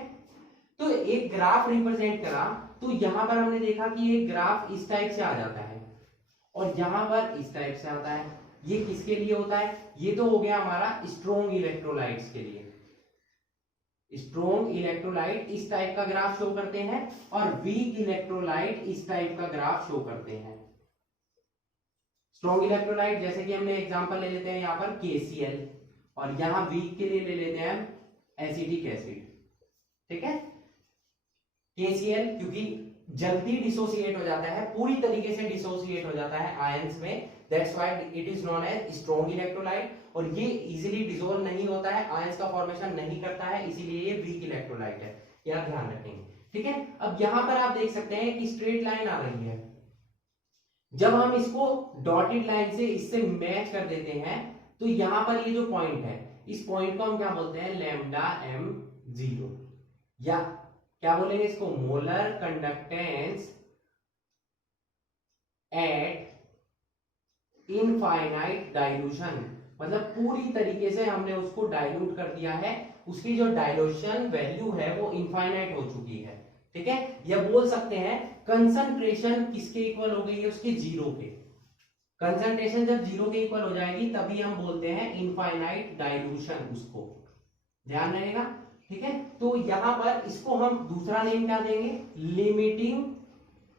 तो एक ग्राफ रिप्रेजेंट करा तो यहां पर हमने देखा कि ये ग्राफ इस टाइप से आ जाता है और यहां पर इस टाइप से आता है। ये किसके लिए होता है, ये तो हो गया हमारा स्ट्रॉन्ग इलेक्ट्रोलाइट्स के लिए। स्ट्रॉन्ग इलेक्ट्रोलाइट इस टाइप का ग्राफ शो करते हैं और वीक इलेक्ट्रोलाइट इस टाइप का ग्राफ शो करते हैं। स्ट्रॉन्ग इलेक्ट्रोलाइट जैसे कि हमने एग्जांपल ले लेते हैं यहां पर KCl और यहां वीक के लिए ले लेते हैं हम एसिटिक एसिड, ठीक है। KCl क्योंकि जल्दी डिसोसिएट हो जाता है, पूरी तरीके से डिसोसिएट हो जाता है आयंस में, that's why it is known as strong electrolyte. और ये इजीली डिसॉल्व नहीं होता है, आयंस का फॉर्मेशन नहीं करता है, इसीलिए ये वीक इलेक्ट्रोलाइट है, यह ध्यान रखेंगे, ठीक है। अब यहां पर आप देख सकते हैं कि स्ट्रेट लाइन आ रही है। जब हम इसको डॉटेड लाइन से इससे मैच कर देते हैं तो यहां पर ये जो पॉइंट है, इस पॉइंट को हम क्या बोलते हैं, लैम्डा एम जीरो, या क्या बोलेंगे इसको, molar conductance eight infinite dilution. मतलब पूरी तरीके से हमने उसको डाइल्यूट कर दिया है, उसकी जो डाइल्यूशन वैल्यू है वो इनफाइनाइट हो चुकी है, ठीक है। या बोल सकते हैं कंसंट्रेशन किसके इक्वल हो गई है, उसके जीरो के। कंसंट्रेशन जब जीरो के इक्वल हो जाएगी तभी हम बोलते हैं इनफाइनाइट डाइल्यूशन, उसको ध्यान रहेगा, ठीक है। तो यहां पर इसको हम दूसरा नेम क्या देंगे, लिमिटिंग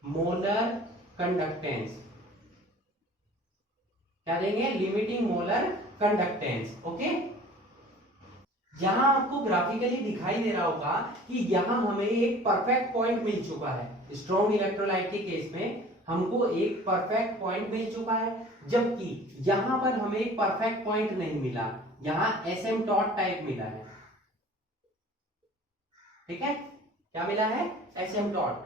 मोलर कंडक्टेंस, क्या देंगे, लिमिटिंग मोलर कंडक्टेंस, ओके। यहां आपको ग्राफिकली दिखाई दे रहा होगा कि यहां हमें एक परफेक्ट पॉइंट मिल चुका है। स्ट्रॉन्ग इलेक्ट्रोलाइट के केस में हमको एक परफेक्ट पॉइंट मिल चुका है, जबकि यहां पर हमें एक परफेक्ट पॉइंट नहीं मिला, यहां एसिम्पटोट टाइप मिला है, ठीक है। क्या मिला है, एसिम्पटोट,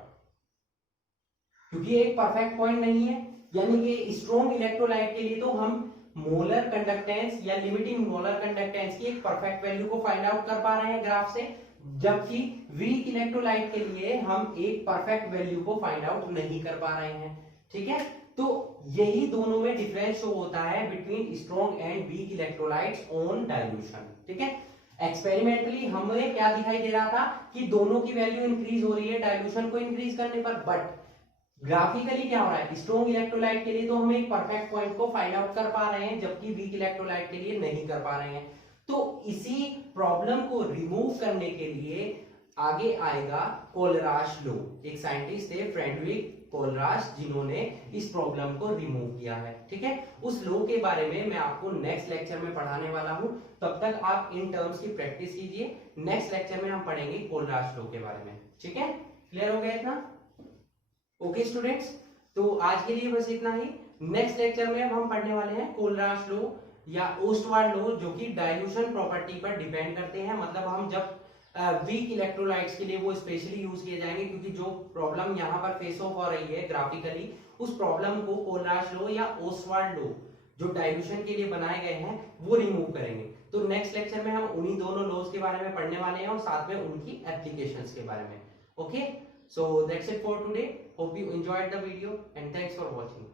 क्योंकि एक परफेक्ट पॉइंट नहीं है। यानी कि स्ट्रॉन्ग इलेक्ट्रोलाइट के लिए तो हम मोलर कंडक्टेंस या लिमिटिंग मोलर कंडक्टेंस की एक परफेक्ट वैल्यू को फाइंड आउट कर पा रहे हैं ग्राफ से, जबकि वीक इलेक्ट्रोलाइट के लिए हम एक परफेक्ट वैल्यू को फाइंड आउट नहीं कर पा रहे हैं, ठीक है। तो यही दोनों में डिफरेंस शो होता है between strong and weak electrolytes on dilution, ठीक है। एक्सपेरिमेंटली हमें क्या दिखाई दे रहा था कि दोनों की वैल्यू इंक्रीज हो रही है डाइल्यूशन को इंक्रीज करने पर, बट ग्राफिकली क्या हो रहा है, स्ट्रॉन्ग इलेक्ट्रोलाइट के लिए तो हम एक परफेक्ट पॉइंट को फाइंड आउट कर पा रहे हैं, जबकि वीक इलेक्ट्रोलाइट के लिए नहीं कर पा रहे हैं। तो इसी प्रॉब्लम को रिमूव करने के लिए आगे आएगा कोलराश लो। एक साइंटिस्ट थे फ्रेडरिक कोलराश, जिन्होंने इस प्रॉब्लम को रिमूव किया है, ठीक है। उस लो के बारे में मैं आपको नेक्स्ट लेक्चर में पढ़ाने वाला हूं, तब तक आप इन टर्म्स की प्रैक्टिस कीजिए। नेक्स्ट लेक्चर में हम पढ़ेंगे कोलराश लो के बारे में, ठीक है। क्लियर हो गया इतना, ओके स्टूडेंट्स। तो आज के लिए बस इतना ही। नेक्स्ट लेक्चर में हम पढ़ने वाले हैं कोलराश लो या ओस्टवार्ड लो, जो कि डाइल्यूशन प्रॉपर्टी पर डिपेंड करते हैं। मतलब हम जब वीक इलेक्ट्रोलाइट्स के लिए वो स्पेशली यूज किए जाएंगे, क्योंकि जो प्रॉब्लम यहाँ पर फेस ऑफ हो रही है ग्राफिकली, उस प्रॉब्लम को कोलराश लो या ओस्टवार्ड लो जो डाइल्यूशन के लिए बनाए गए हैं वो रिमूव करेंगे। तो नेक्स्ट लेक्चर में हम उन्हीं दोनों लॉज के बारे में पढ़ने वाले हैं और साथ में उनकी एप्लीकेशंस के बारे में, okay. So that's it for today. Hope you enjoyed the video and thanks for watching.